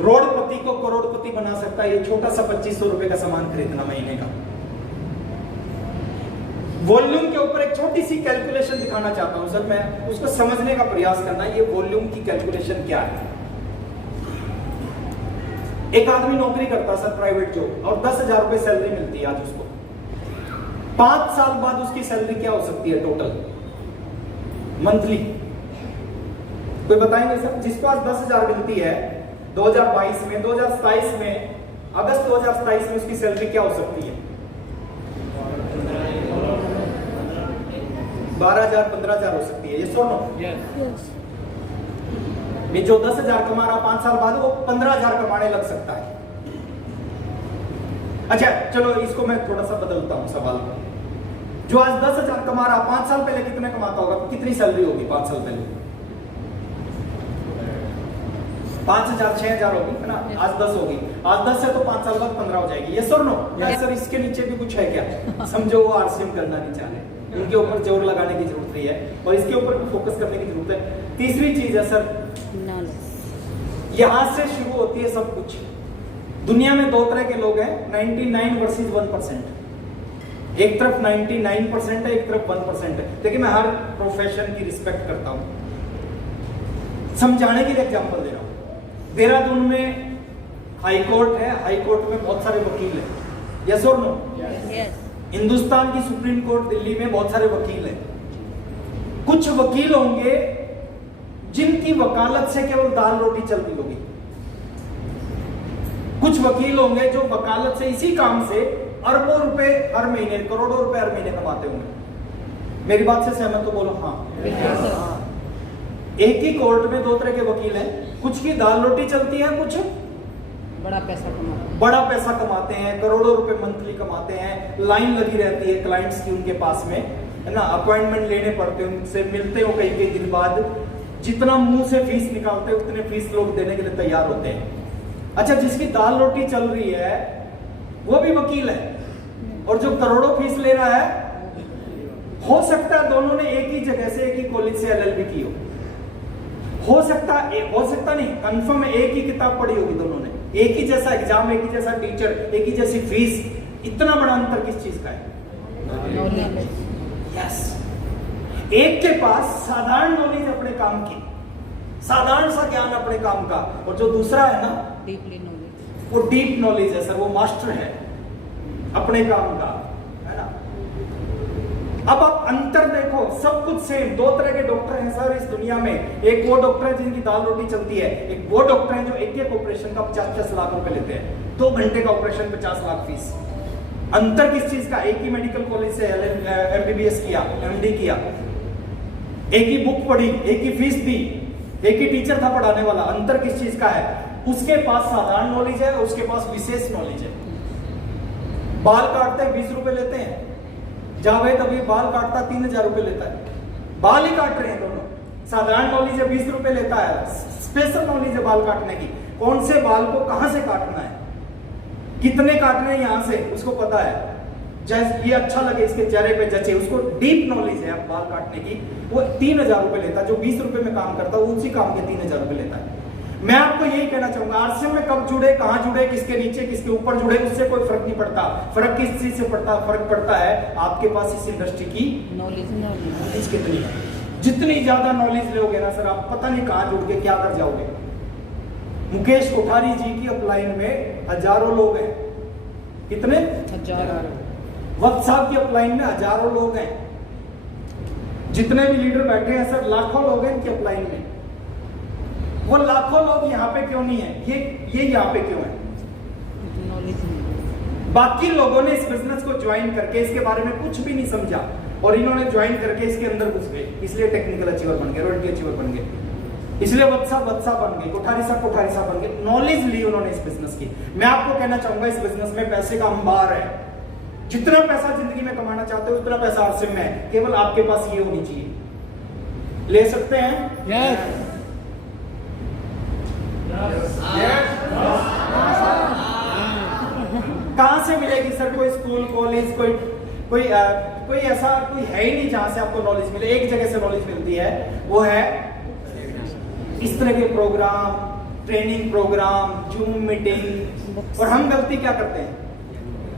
रोडपति को करोड़पति बना सकता है। ये छोटा सा 2500 रुपए का सामान खरीदना महीने का। वॉल्यूम के ऊपर एक छोटी सी कैलकुलेशन दिखाना चाहता हूं सर, मैं उसको समझने का प्रयास करना। ये वॉल्यूम की कैलकुलेशन क्या है? एक आदमी नौकरी करता सर, प्राइवेट जॉब, और 10,000 रुपए सैलरी मिलती है आज उसको। 5 साल बाद उसकी सैलरी क्या हो सकती है टोटल मंथली? कोई बताएंगे सर? जिसको आज 10,000 मिलती है 2022 में, 2027 में, अगस्त 2027 में उसकी सैलरी क्या हो सकती है? 12,000, 15,000 हो सकती है। ये सुनो, जो 10,000 कमा रहा 5 साल बाद वो 15,000 कमाने लग सकता है। अच्छा चलो, इसको मैं थोड़ा सा बदलता हूं सवाल को। जो आज 10,000 कमा रहा 5 साल पहले कितने कमाता होगा? कितनी सैलरी होगी 5 साल पहले? 5,000, 6,000 होगी, है ना? आज 10 होगी। आज 10 है तो 5 साल बाद 15 हो जाएगी। ये सुनो, सर इसके नीचे भी कुछ है क्या? समझो वो आरसीएम करना नहीं चाह रहे, इनके ऊपर जोर लगाने की जरूरत नहीं है और इसके ऊपर भी फोकस करने की जरूरत है। तीसरी चीज है सर, यहां से शुरू होती है सब कुछ। दुनिया में 2 तरह के लोग हैं, 99 वर्सेस 1%। एक तरफ 99% है, एक तरफ 1% है। देखिए मैं हर प्रोफेशन की रिस्पेक्ट करता हूं। समझाने के लिए एग्जांपल दे रहा हूं। देहरादून में हाई कोर्ट है, हाई कोर्ट में बहुत सारे वकील हैं। यस और नो? हिंदुस्तान की सुप्रीम कोर्ट दिल्ली में बहुत सारे वकील हैं। कुछ वकील होंगे जिनकी वकालत से केवल दाल रोटी चलती होगी। कुछ वकील होंगे जो वकालत से, इसी काम से अरबों रुपए हर महीने, करोड़ों रुपए हर महीने कमाते होंगे। मेरी बात से सहमत हो? बोलो हाँ। एक ही कोर्ट में 2 तरह के वकील हैं, कुछ की दाल रोटी चलती है, कुछ बड़ा पैसा कमाते बड़ा पैसा कमाते हैं, करोड़ों रुपए मंथली कमाते हैं, लाइन लगी रहती है क्लाइंट्स की उनके पास में, है ना, अपॉइंटमेंट लेने पड़ते हैं, उनसे मिलते हो कई कई दिन बाद, जितना मुंह से फीस निकालते हैं उतने फीस लोग देने के लिए तैयार होते हैं। अच्छा, जिसकी दाल रोटी चल रही है वो भी वकील है, और जो करोड़ों फीस ले रहा है, हो सकता है दोनों ने एक ही जगह से, एक ही कॉलेज से LLB की हो सकता नहीं, कंफर्म एक ही किताब पढ़ी होगी दोनों ने, एक ही जैसा एग्जाम, एक ही जैसा टीचर, एक ही जैसी फीस। इतना बड़ा अंतर किस चीज का है? यस, एक के पास साधारण नॉलेज अपने काम की, साधारण सा ज्ञान अपने काम का, और जो दूसरा है ना, डीपली नॉलेज, वो डीप नॉलेज है सर, वो मास्टर है अपने काम का, है ना। अब आप अंतर देखो, सब कुछ सेम। दो तरह के डॉक्टर हैं सर इस दुनिया में, एक वो डॉक्टर है जिनकी दाल रोटी चलती है, एक वो डॉक्टर है जो एक ऑपरेशन का 50-50 लाख रुपए लेते हैं, 2 घंटे का ऑपरेशन 50 लाख फीस। अंतर किस चीज का? एक ही मेडिकल कॉलेज से MBBS किया, MD किया, एक ही बुक पढ़ी, एक ही फीस दी, एक ही टीचर था पढ़ाने वाला। अंतर किस चीज का है? उसके पास साधारण नॉलेज है, उसके पास विशेष नॉलेज है। बाल काटते 20 रुपए लेते हैं, जावेद अभी बाल काटता 3000 रुपए लेता है, बाल ही काट रहे हैं दोनों। साधारण नॉलेज है 20 रुपए लेता है, स्पेशल नॉलेज है बाल काटने की, कौन से बाल को कहां से काटना है, कितने काटने हैं यहां से उसको पता है, जैसे ये अच्छा लगे इसके चेहरे पे जचे, उसको डीप नॉलेज है बाल काटने की। वो 3000 रुपए लेता है, जो 20 रुपए में काम करता है वो उसी काम के 3000 रुपए लेता है। मैं आपको यही कहना चाहूंगा, RCM में कब जुड़े, कहां जुड़े, किसके नीचे किसके ऊपर जुड़े, उससे कोई फर्क नहीं पड़ता। फर्क किस चीज से पड़ता? फर्क पड़ता है आपके पास इस इंडस्ट्री की नॉलेज कितनी है। जितनी ज्यादा नॉलेज लोगे ना सर, आप पता नहीं कहां जुड़ के क्या कर जाओगे। मुकेश कोठारी जी की अपलाइन में हजारों लोग हैं, कितने? हजारों। वक्त साहब की अपलाइन में हजारों लोग हैं, जितने भी लीडर बैठे हैं सर लाखों लोग हैं इनकी अपलाइन में। वो लाखों लोग यहाँ पे क्यों नहीं है? ये यहाँ पे क्यों है? बाकी लोगों ने इस बिजनेस को ज्वाइन करके इसके बारे में कुछ भी नहीं समझा, और इन्होंने ज्वाइन करके इसके अंदर घुस गए, इसलिए टेक्निकल अचीवर बन गए, रॉयल्टी अचीवर बन गए, इसलिए वत्सा बन गए, कोठारी साहब बन गए। नॉलेज ली उन्होंने इस बिजनेस की। मैं आपको कहना चाहूंगा, इस बिजनेस में पैसे का अंबार है। जितना पैसा जिंदगी में कमाना चाहते हो उतना पैसा RCM में है, केवल आपके पास ये होनी चाहिए। ले सकते हैं? यस। कहां से मिलेगी सर? कोई स्कूल, कॉलेज, कोई ऐसा कोई है ही नहीं जहां से आपको नॉलेज मिले। एक जगह से नॉलेज मिलती है, वो है इस तरह के program, training program, Zoom meeting. और हम गलती क्या करते हैं?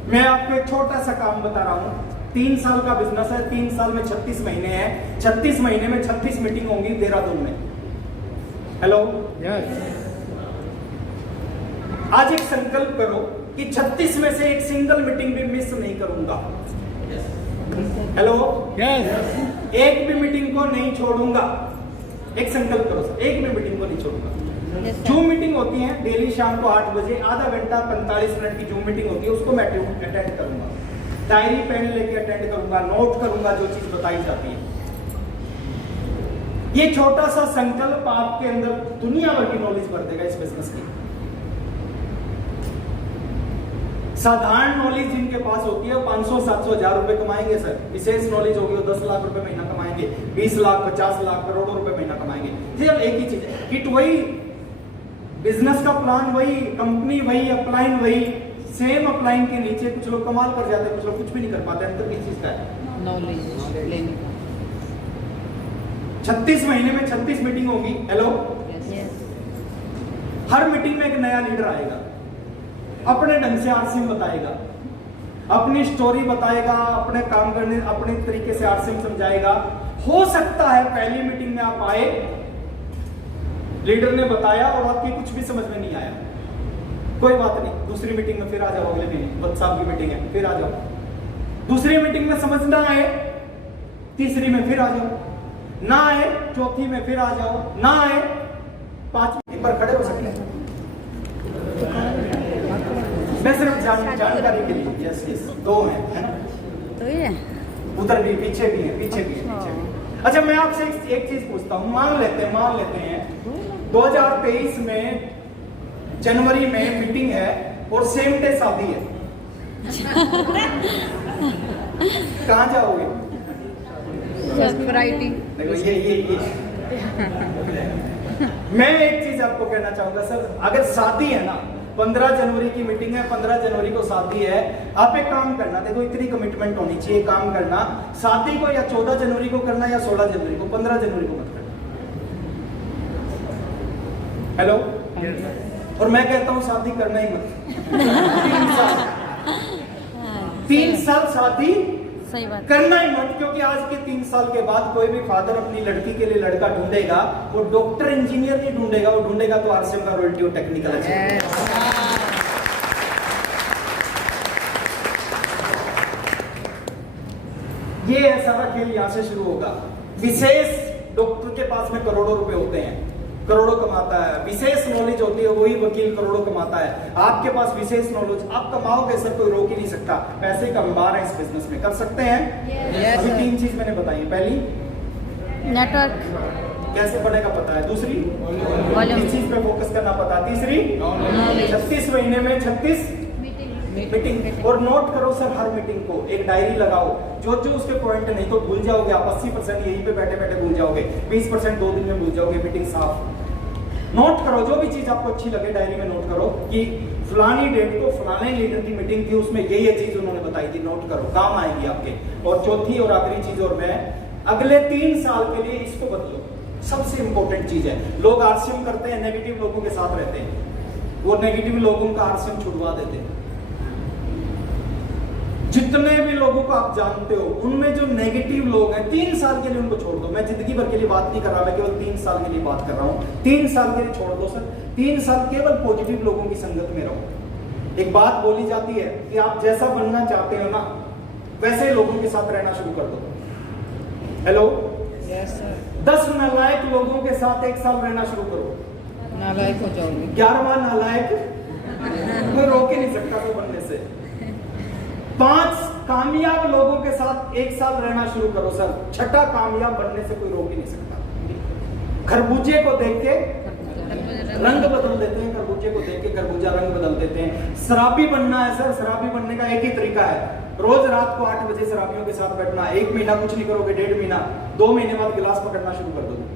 मैं आपको एक छोटा सा काम बता रहा हूं। 3 साल का बिजनेस है, 3 साल में 36 महीने हैं, 36 महीने में 36 मीटिंग होंगी देहरादून में। हेलो, आज एक संकल्प करो कि 36 में से एक सिंगल मीटिंग भी मिस नहीं करूंगा। हेलो, एक भी मीटिंग को नहीं छोड़ूंगा। एक संकल्प करो सर, एक भी मीटिंग को नहीं छोड़ूंगा। जूम मीटिंग होती है डेली शाम को 8 बजे, आधा घंटा 45 मिनट की जूम मीटिंग होती है, उसको मैं अटेंड करूंगा। डायरी पेन लेके अटेंड करूंगा, नोट करूंगा जो चीज बताई जाती है। ये छोटा सा संकल्प आपके अंदर दुनिया भर की नॉलेज भर देगा इस बिजनेस की। साधारण नॉलेज जिनके पास होती है 500, 700, 1000 रुपए कमाएंगे सर। विशेष नॉलेज होगी वो 10 लाख रुपए महीना कमाएंगे, 20 लाख, 50 लाख, करोड़ों रुपए महीना कमाएंगे। सिर्फ एक ही चीज है, किट वही, बिजनेस का प्लान वही, कंपनी वही, अपलाइन वही, सेम अपलाइन के नीचे कुछ लोग कमाल कर जाते हैं, कुछ लोग कुछ भी नहीं कर पाते। अंतर किस चीज का है? नॉलेज लेने का। 36 महीने में 36 मीटिंग होगी। हेलो, हर मीटिंग में एक नया लीडर आएगा, अपने ढंग से RCM बताएगा, अपनी स्टोरी बताएगा, अपने काम करने अपने तरीके से RCM समझाएगा। हो सकता है पहली मीटिंग में आप आए, लीडर ने बताया और आपकी कुछ भी समझ में नहीं आया, कोई बात नहीं, दूसरी मीटिंग में फिर आ जाओ। अगले दिन वत्स साहब की मीटिंग है, फिर आ जाओ। दूसरी मीटिंग में समझ ना आए, तीसरी में फिर आ जाओ, ना आए चौथी में फिर आ जाओ, ना आए पांचवी पर खड़े हो सकते हैं। मैं सिर्फ जानकारी के लिए, यस यस, 2 हैं, है ना? तो ये उधर भी, पीछे भी है, पीछे भी है। अच्छा, मैं आपसे एक चीज पूछता हूँ। मान लेते हैं 2023 में जनवरी में मीटिंग है और सेम डे शादी है, कहाँ जाओगे? वैरायटी। देखो ये मैं एक चीज आपको कहना चाहूंगा सर, अगर शादी है ना, 15 जनवरी की मीटिंग है, 15 जनवरी को शादी है, आप एक काम करना, देखो इतनी कमिटमेंट होनी चाहिए, काम करना शादी को या 14 जनवरी को करना या 16 जनवरी को, 15 जनवरी को मत करना। हेलो, और मैं कहता हूं शादी करना ही मत। 3 साल शादी सही बात। करना ही मत, क्योंकि आज के 3 साल के बाद कोई भी फादर अपनी लड़की के लिए लड़का ढूंढेगा, वो डॉक्टर इंजीनियर नहीं ढूंढेगा, वो ढूंढेगा तो आरसीएम का रॉयल्टी और टेक्निकल है। ये सारा खेल यहां से शुरू होगा। विशेष डॉक्टर के पास में करोड़ों रुपए होते हैं, करोड़ों कमाता है, विशेष नॉलेज होती है, वही वकील करोड़ों कमाता है। आपके पास विशेष नॉलेज, आप कमाओगे सर, कोई रोक ही नहीं सकता। पैसे का अंबार है इस बिजनेस में, कर सकते हैं। Yes, अभी sir. 3 चीज मैंने बताई, पहली नेटवर्क, कैसे बढ़ेगा पता है, दूसरी वॉल्यूम, इस चीज पे फोकस करना पता, तीसरी नॉलेज, 36 महीने में 36 मीटिंग। और नोट करो सर, हर मीटिंग को एक डायरी लगाओ, जो जो उसके पॉइंट, नहीं तो भूल जाओगे आप। 80% यहीं पे बैठे बैठे भूल जाओगे, 20% 2 दिन में भूल जाओगे। मीटिंग साफ नोट करो, जो भी चीज आपको अच्छी लगे डायरी में नोट करो कि फलानी डेट को फलाने लीडर की मीटिंग थी, उसमें ये चीज उन्होंने बताई थी, नोट करो, काम आएगी आपके। और चौथी और आखिरी चीज, और मैं अगले 3 साल के लिए इसको बदलो, सबसे इंपॉर्टेंट चीज है। लोग आरसीएम करते हैं, नेगेटिव लोगों के साथ रहते हैं, वो नेगेटिव लोगों का आरसीएम छुड़वा देते हैं। जितने भी लोगों को आप जानते हो, उनमें जो नेगेटिव लोग हैं, 3 साल के लिए उनको छोड़ दो। मैं जिंदगी भर के लिए बात नहीं कर रहा, मैं केवल 3 साल के लिए बात कर रहा हूं। 3 साल के लिए छोड़ दो सर, 3 साल केवल पॉजिटिव लोगों की संगत में रहो। एक बात बोली जाती है कि आप जैसा बनना चाहते हो ना, वैसे लोगों के साथ रहना शुरू कर दो। हेलो, 10 नालायक लोगों के साथ 1 साल रहना शुरू करो, नालायक हो जाओगे। 11वां नालायक कोई रोक ही नहीं सकता तो बनने से। 5 कामयाब लोगों के साथ 1 साल रहना शुरू करो सर, 6ठा कामयाब बनने से कोई रोक ही नहीं सकता। खरबूजे को देख के रंग बदल देते हैं, खरबूजे को देख के खरबूजा रंग बदल देते हैं। शराबी बनना है सर, शराबी बनने का एक ही तरीका है, रोज रात को 8 बजे शराबियों के साथ बैठना। 1 महीना कुछ नहीं करोगे, 1.5 महीना, 2 महीने बाद गिलास पकड़ना शुरू कर दोगे।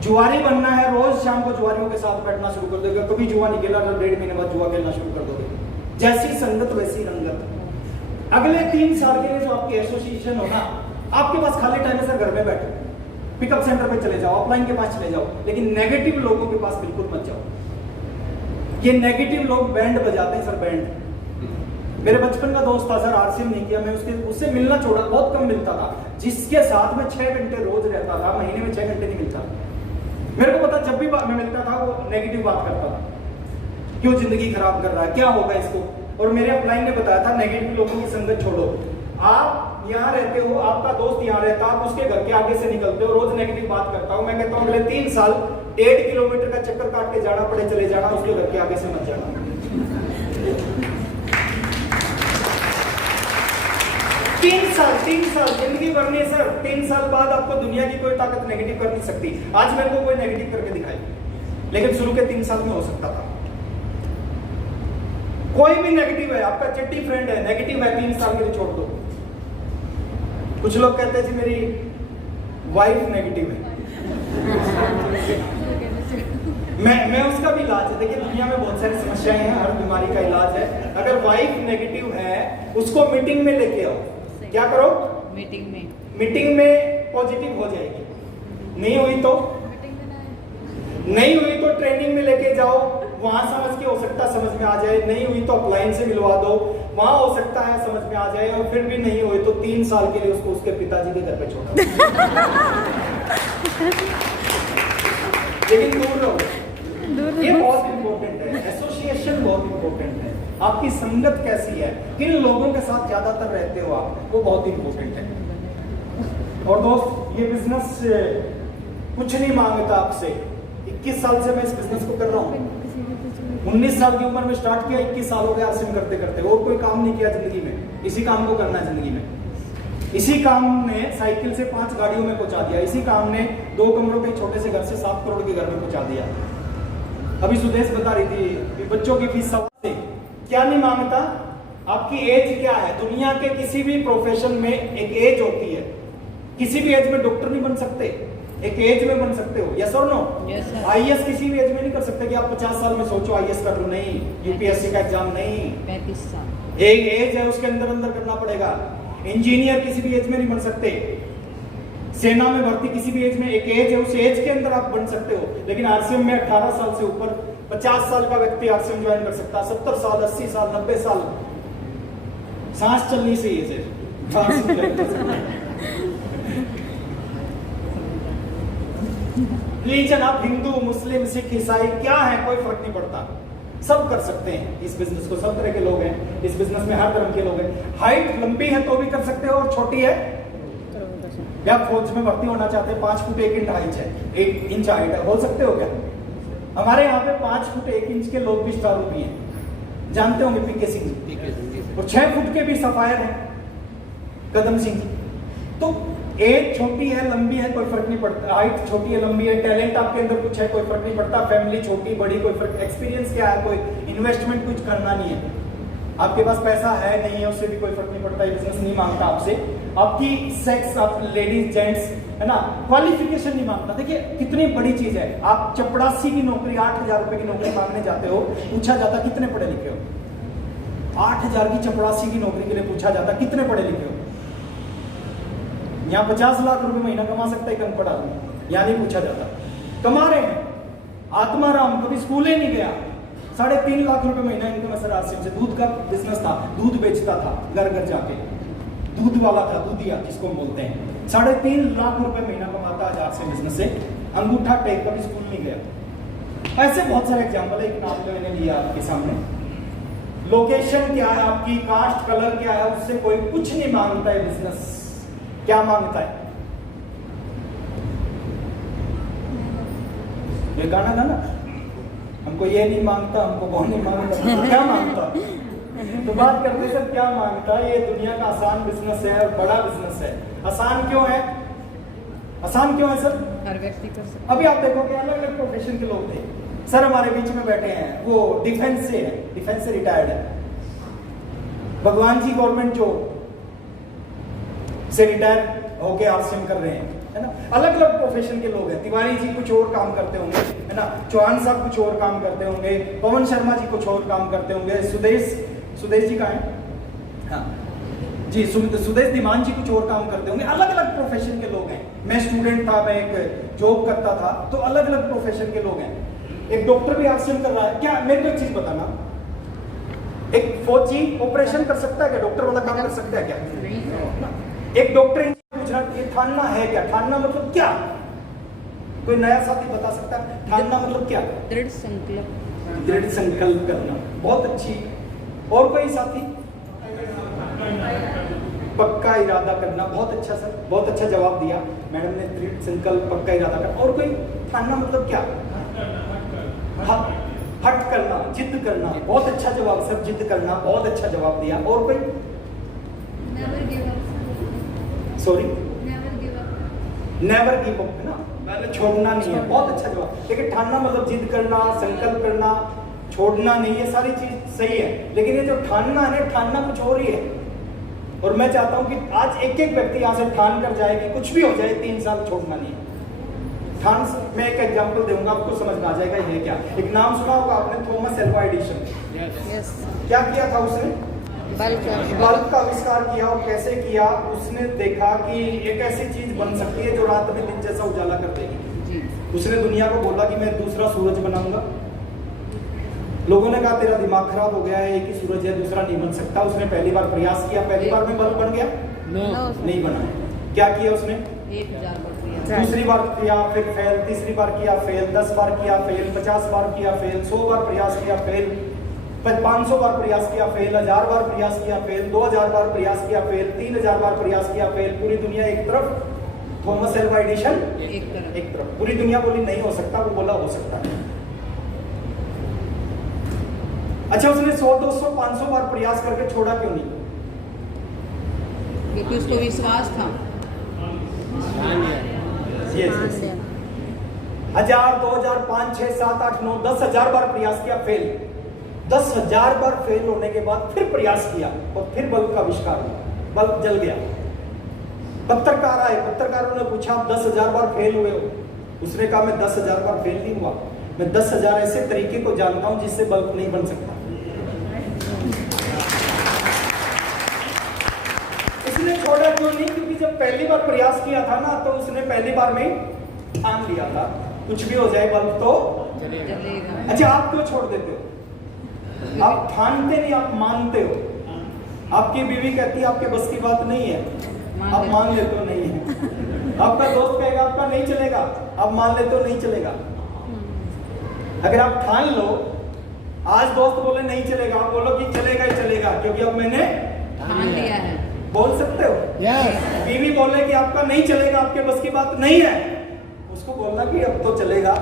जुआरी बनना है, रोज शाम को जुआरियों के साथ बैठना शुरू कर दोगे। कभी जुआ नहीं खेला तो 1.5 महीने बाद जुआ खेलना शुरू कर दोगे। जैसी संगत वैसी रंगत। अगले 3 साल के लिए जो आपकी एसोसिएशन हो ना, आपके पास खाली टाइम है सर, घर में बैठो, पिकअप सेंटर पे चले जाओ, ऑफलाइन के पास चले जाओ, लेकिन नेगेटिव लोगों के पास बिल्कुल मत जाओ। ये नेगेटिव लोग बैंड बजाते हैं सर, बैंड। मेरे बचपन का दोस्त था सर, आरसीएम नहीं किया मैं, उससे मिलना छोड़ा, बहुत कम मिलता था। जिसके साथ में 6 घंटे रोज रहता था, महीने में 6 घंटे नहीं मिलता। मेरे को पता, जब भी मैं मिलता था वो नेगेटिव बात करता था, क्यों जिंदगी खराब कर रहा है, क्या होगा इसको। और मेरे अपलाइन ने बताया था, नेगेटिव लोगों की संगत छोड़ो। आप यहाँ रहते हो, आपका दोस्त यहाँ रहता, आप उसके घर के आगे से निकलते हो, रोज नेगेटिव बात करता हूँ। मैं कहता हूँ अगले 3 साल 1.5 किलोमीटर का चक्कर काट के जाना पड़े चले जाना, उसके घर के आगे से मत जाना। 3 साल जिंदगी भर नहीं सर, 3 साल बाद आपको दुनिया की कोई ताकत नेगेटिव कर नहीं सकती। आज मेरे को कोई नेगेटिव करके दिखाई, लेकिन शुरू के 3 साल में हो सकता था। कोई भी नेगेटिव है, आपका चिट्टी फ्रेंड है, नेगेटिव है, 3 साल के लिए छोड़ दो। कुछ लोग कहते हैं जी मेरी वाइफ नेगेटिव है, मैं उसका भी इलाज है। देखिए दुनिया में बहुत सारी समस्याएं हैं, हर बीमारी का इलाज है। अगर वाइफ नेगेटिव है, उसको मीटिंग में लेके आओ। क्या करो? मीटिंग में पॉजिटिव हो जाएगी। नहीं हुई तो ट्रेनिंग में लेके जाओ, वहां समझ के हो सकता है समझ में आ जाए, नहीं हुई तो अपलाइन से मिलवा दो, वहां हो सकता है समझ में आ जाए, और फिर भी नहीं हुई तो 3 साल के लिए उसको उसके पिताजी के घर पे छोड़ दो। लेकिन दूर रहो, ये बहुत इंपॉर्टेंट है। एसोसिएशन बहुत इंपॉर्टेंट है, आपकी संगत कैसी है, किन लोगों के साथ ज्यादातर रहते हो आप, वो बहुत इंपॉर्टेंट है। और दोस्त, ये बिजनेस कुछ नहीं मांगता आपसे। 21 साल से मैं इस बिजनेस को कर रहा हूँ, 19 साल की उम्र में स्टार्ट किया, 21 साल हो गया आरसीएम करते करते, और कोई काम नहीं किया जिंदगी में। इसी काम को करना है जिंदगी में। इसी काम ने साइकिल से 5 गाड़ियों में पहुंचा दिया, इसी काम ने 2 कमरों के छोटे से घर से 7 करोड़ के घर में पहुंचा दिया। अभी सुदेश बता रही थी कि बच्चों की फीस से क्या नहीं मांगता, आपकी एज क्या है। दुनिया के किसी भी प्रोफेशन में एक एज होती है, किसी भी एज में डॉक्टर नहीं बन सकते, एक एज में बन सकते हो, यस और नो। आईएएस किसी भी एज में नहीं कर सकते कि आप 50 साल में सोचो आईएएस कर लो, नहीं। यूपीएससी का एग्जाम नहीं, 35 साल एक एज है उसके अंदर अंदर करना पड़ेगा। इंजीनियर किसी भी एज में नहीं बन सकते, सेना में भर्ती किसी भी एज में, एक एज है, उस एज के अंदर आप बन सकते हो। लेकिन आरसीएम में 18 साल से ऊपर 50 साल का व्यक्ति आरसीएम ज्वाइन कर सकता है, 70 साल 80 साल 90 साल सांस चलनी से एज है। रिलीजन आप हिंदू मुस्लिम सिख ईसाई क्या है कोई फर्क नहीं पड़ता, सब कर सकते हैं इस बिजनेस को। सब तरह के लोग हैं इस बिजनेस में, हर धर्म के लोग हैं। हाइट लंबी है तो भी कर सकते हो और छोटी है क्या फौज में भर्ती होना चाहते हैं, 5 फुट 1 इंच हाइट है, 1 इंच हाइट है, बोल सकते हो क्या? हमारे यहाँ पे 5 फुट 1 इंच के लोग भी स्टार भी हैं, जानते होंगे पीके सिंह, और 6 फुट के भी सफायर हैं कदम सिंह। तो एज छोटी है लंबी है कोई फर्क नहीं पड़ता, हाइट छोटी है लंबी है, टैलेंट आपके अंदर कुछ है कोई फर्क नहीं पड़ता, फैमिली छोटी बड़ी कोई फर्क, एक्सपीरियंस क्या है, कोई इन्वेस्टमेंट कुछ करना नहीं है, आपके पास पैसा है नहीं है उससे भी कोई फर्क नहीं पड़ता। ये बिजनेस नहीं मांगता आपसे आपकी सेक्स, आप लेडीज जेंट्स है ना, क्वालिफिकेशन नहीं मांगता। देखिए कितनी बड़ी चीज है, आप चपड़ासी की नौकरी 8,000 रुपए की नौकरी मांगने जाते हो, पूछा जाता कितने पढ़े लिखे हो, 8,000 की चपड़ासी की नौकरी के लिए पूछा जाता कितने पढ़े लिखे हो। यहाँ 50 लाख रुपए महीना कमा सकता है कम पढ़ा, यहाँ नहीं पूछा जाता, कमा रहे हैं। आत्माराम कभी स्कूल ही नहीं गया, 3.5 लाख रुपए महीना इनकम है सर आरसीएम से। दूध का बिजनेस था, दूध बेचता था घर घर जाके, दूध वाला था, दूधिया जिसको बोलते हैं। 3.5 लाख रुपए महीना कमाता है आरसीएम बिजनेस से, अंगूठा टेक, कभी स्कूल नहीं गया। ऐसे बहुत सारे एग्जाम्पल है, एक नाम तो मैंने लिया आपके सामने। लोकेशन क्या है आपकी, कास्ट कलर क्या है, उससे कोई कुछ नहीं मांगता है बिजनेस। क्या मांगता है? ये गाना था ना, हमको ये नहीं मांगता, हमको वो नहीं मांगता, क्या मांगता? तो बात करते सर क्या मांगता है। ये दुनिया का आसान बिजनेस है और बड़ा बिजनेस है। आसान क्यों है? आसान क्यों है सर? हर व्यक्ति कर सकता। अभी आप देखोगे अलग अलग प्रोफेशन के लोग थे सर हमारे बीच में बैठे हैं, वो डिफेंस से है, डिफेंस से रिटायर्ड है, भगवान जी गवर्नमेंट जॉब से रिटायर होके आरसीएम कर रहे हैं, है ना। अलग अलग प्रोफेशन के लोग हैं। तिवारी जी कुछ और काम करते होंगे, है ना, चौहान साहब कुछ और काम करते होंगे, पवन शर्मा जी कुछ और काम करते होंगे, सुदेश जी कहाँ है? हाँ जी, सुदेश धीमान जी कुछ और काम करते होंगे। अलग अलग प्रोफेशन के लोग हैं। मैं स्टूडेंट था, मैं एक जॉब करता था, तो अलग अलग प्रोफेशन के लोग हैं। एक डॉक्टर भी आरसीएम कर रहा है क्या? मेरे को एक चीज बताना, एक फौजी ऑपरेशन कर सकता है क्या? डॉक्टर वाला काम कर सकता है क्या? एक डॉक्टर पूछ रहा है ठानना है क्या? ठानना मतलब क्या? कोई नया साथी बता सकता है ठानना मतलब क्या? दृढ़ संकल्प। दृढ़ संकल्प करना, बहुत अच्छी। और कोई साथी? पक्का इरादा करना, बहुत अच्छा सर, बहुत अच्छा जवाब दिया मैडम ने, दृढ़ संकल्प पक्का इरादा करना। और कोई? ठानना मतलब क्या? हट करना, जिद करना, बहुत अच्छा जवाब सर, जिद करना, बहुत अच्छा जवाब दिया। और कोई? सॉरी, नेवर गिव अप, है ना, पहले छोड़ना नहीं है, बहुत अच्छा जवाब। लेकिन ठानना मतलब जिद करना, संकल्प करना, छोड़ना नहीं, ये सारी चीज सही है। लेकिन ये जो ठानना है, ठानना कुछ और ही है। और मैं चाहता हूं कि आज एक एक व्यक्ति यहाँ से ठान कर जाए कि कुछ भी हो जाए 3 साल छोड़ना नहीं है। ठान, मैं एक एग्जांपल दूंगा, आपको समझ में आ जाएगा ये क्या। एक नाम सुना होगा आपने, थॉमस एल्वा एडिशन। यस। क्या किया था उसने? बल्ब का आविष्कार किया। और कैसे किया? उसने देखा कि एक ऐसी चीज बन सकती है जो रात में दिन जैसा उजाला कर देगी। उसने दुनिया को बोला कि मैं दूसरा सूरज बनाऊंगा। लोगों ने कहा तेरा दिमाग खराब हो गया है, एक ही सूरज है, दूसरा नहीं बन सकता। उसने पहली बार प्रयास किया, पहली बार में बल्ब बन गया? नहीं बना। क्या किया उसने? 1000 बार। दूसरी बार किया, फिर फेल, तीसरी बार किया फेल, 10 बार किया फेल, 50 बार किया फेल, 100 बार प्रयास किया फेल, 500 बार प्रयास किया फेल, 1000 बार प्रयास किया फेल, 2000 बार प्रयास किया फेल, 3000 बार प्रयास किया फेल। पूरी दुनिया एक तरफ, थॉमस एल्वा एडिशन एक तरफ। पूरी दुनिया बोली नहीं हो सकता, वो बोला हो सकता है। अच्छा, उसने 100, 200, 500 बार प्रयास करके छोड़ा क्यों नहीं? क्योंकि उसको विश्वास था। 1000, 2000, 5, 6, 7, 8, 9, 10,000 बार प्रयास किया, फेल। 10,000 बार फेल होने के बाद फिर प्रयास किया और फिर बल्ब का आविष्कार हुआ, बल्ब जल गया। पत्रकार आए, पत्रकारों ने पूछा आप 10,000 बार फेल हुए हो? उसने कहा मैं 10,000 बार फेल नहीं हुआ, मैं 10,000 ऐसे तरीके को जानता हूं जिससे बल्ब नहीं बन सकता। इसने छोड़ा क्यों नहीं? क्योंकि जब पहली बार प्रयास किया था ना, तो उसने पहली बार में ठान लिया था कुछ भी हो जाए बल्ब तो जलेगा। अच्छा, आप क्यों छोड़ देते हो? आप ठानते नहीं, आप मानते हो। आपकी बीवी कहती है आपके बस की बात नहीं है, आप मान लेते हो नहीं है। आपका दोस्त कहेगा आपका नहीं चलेगा, आप मान लेते हो नहीं चलेगा। अगर आप ठान लो, आज दोस्त बोले नहीं चलेगा, आप बोलो कि चलेगा ही चलेगा क्योंकि अब मैंने ठान लिया है। बोल सकते हो। बीवी बोले कि आपका नहीं चलेगा, आपके बस की बात नहीं है, उसको बोलना कि अब तो चलेगा।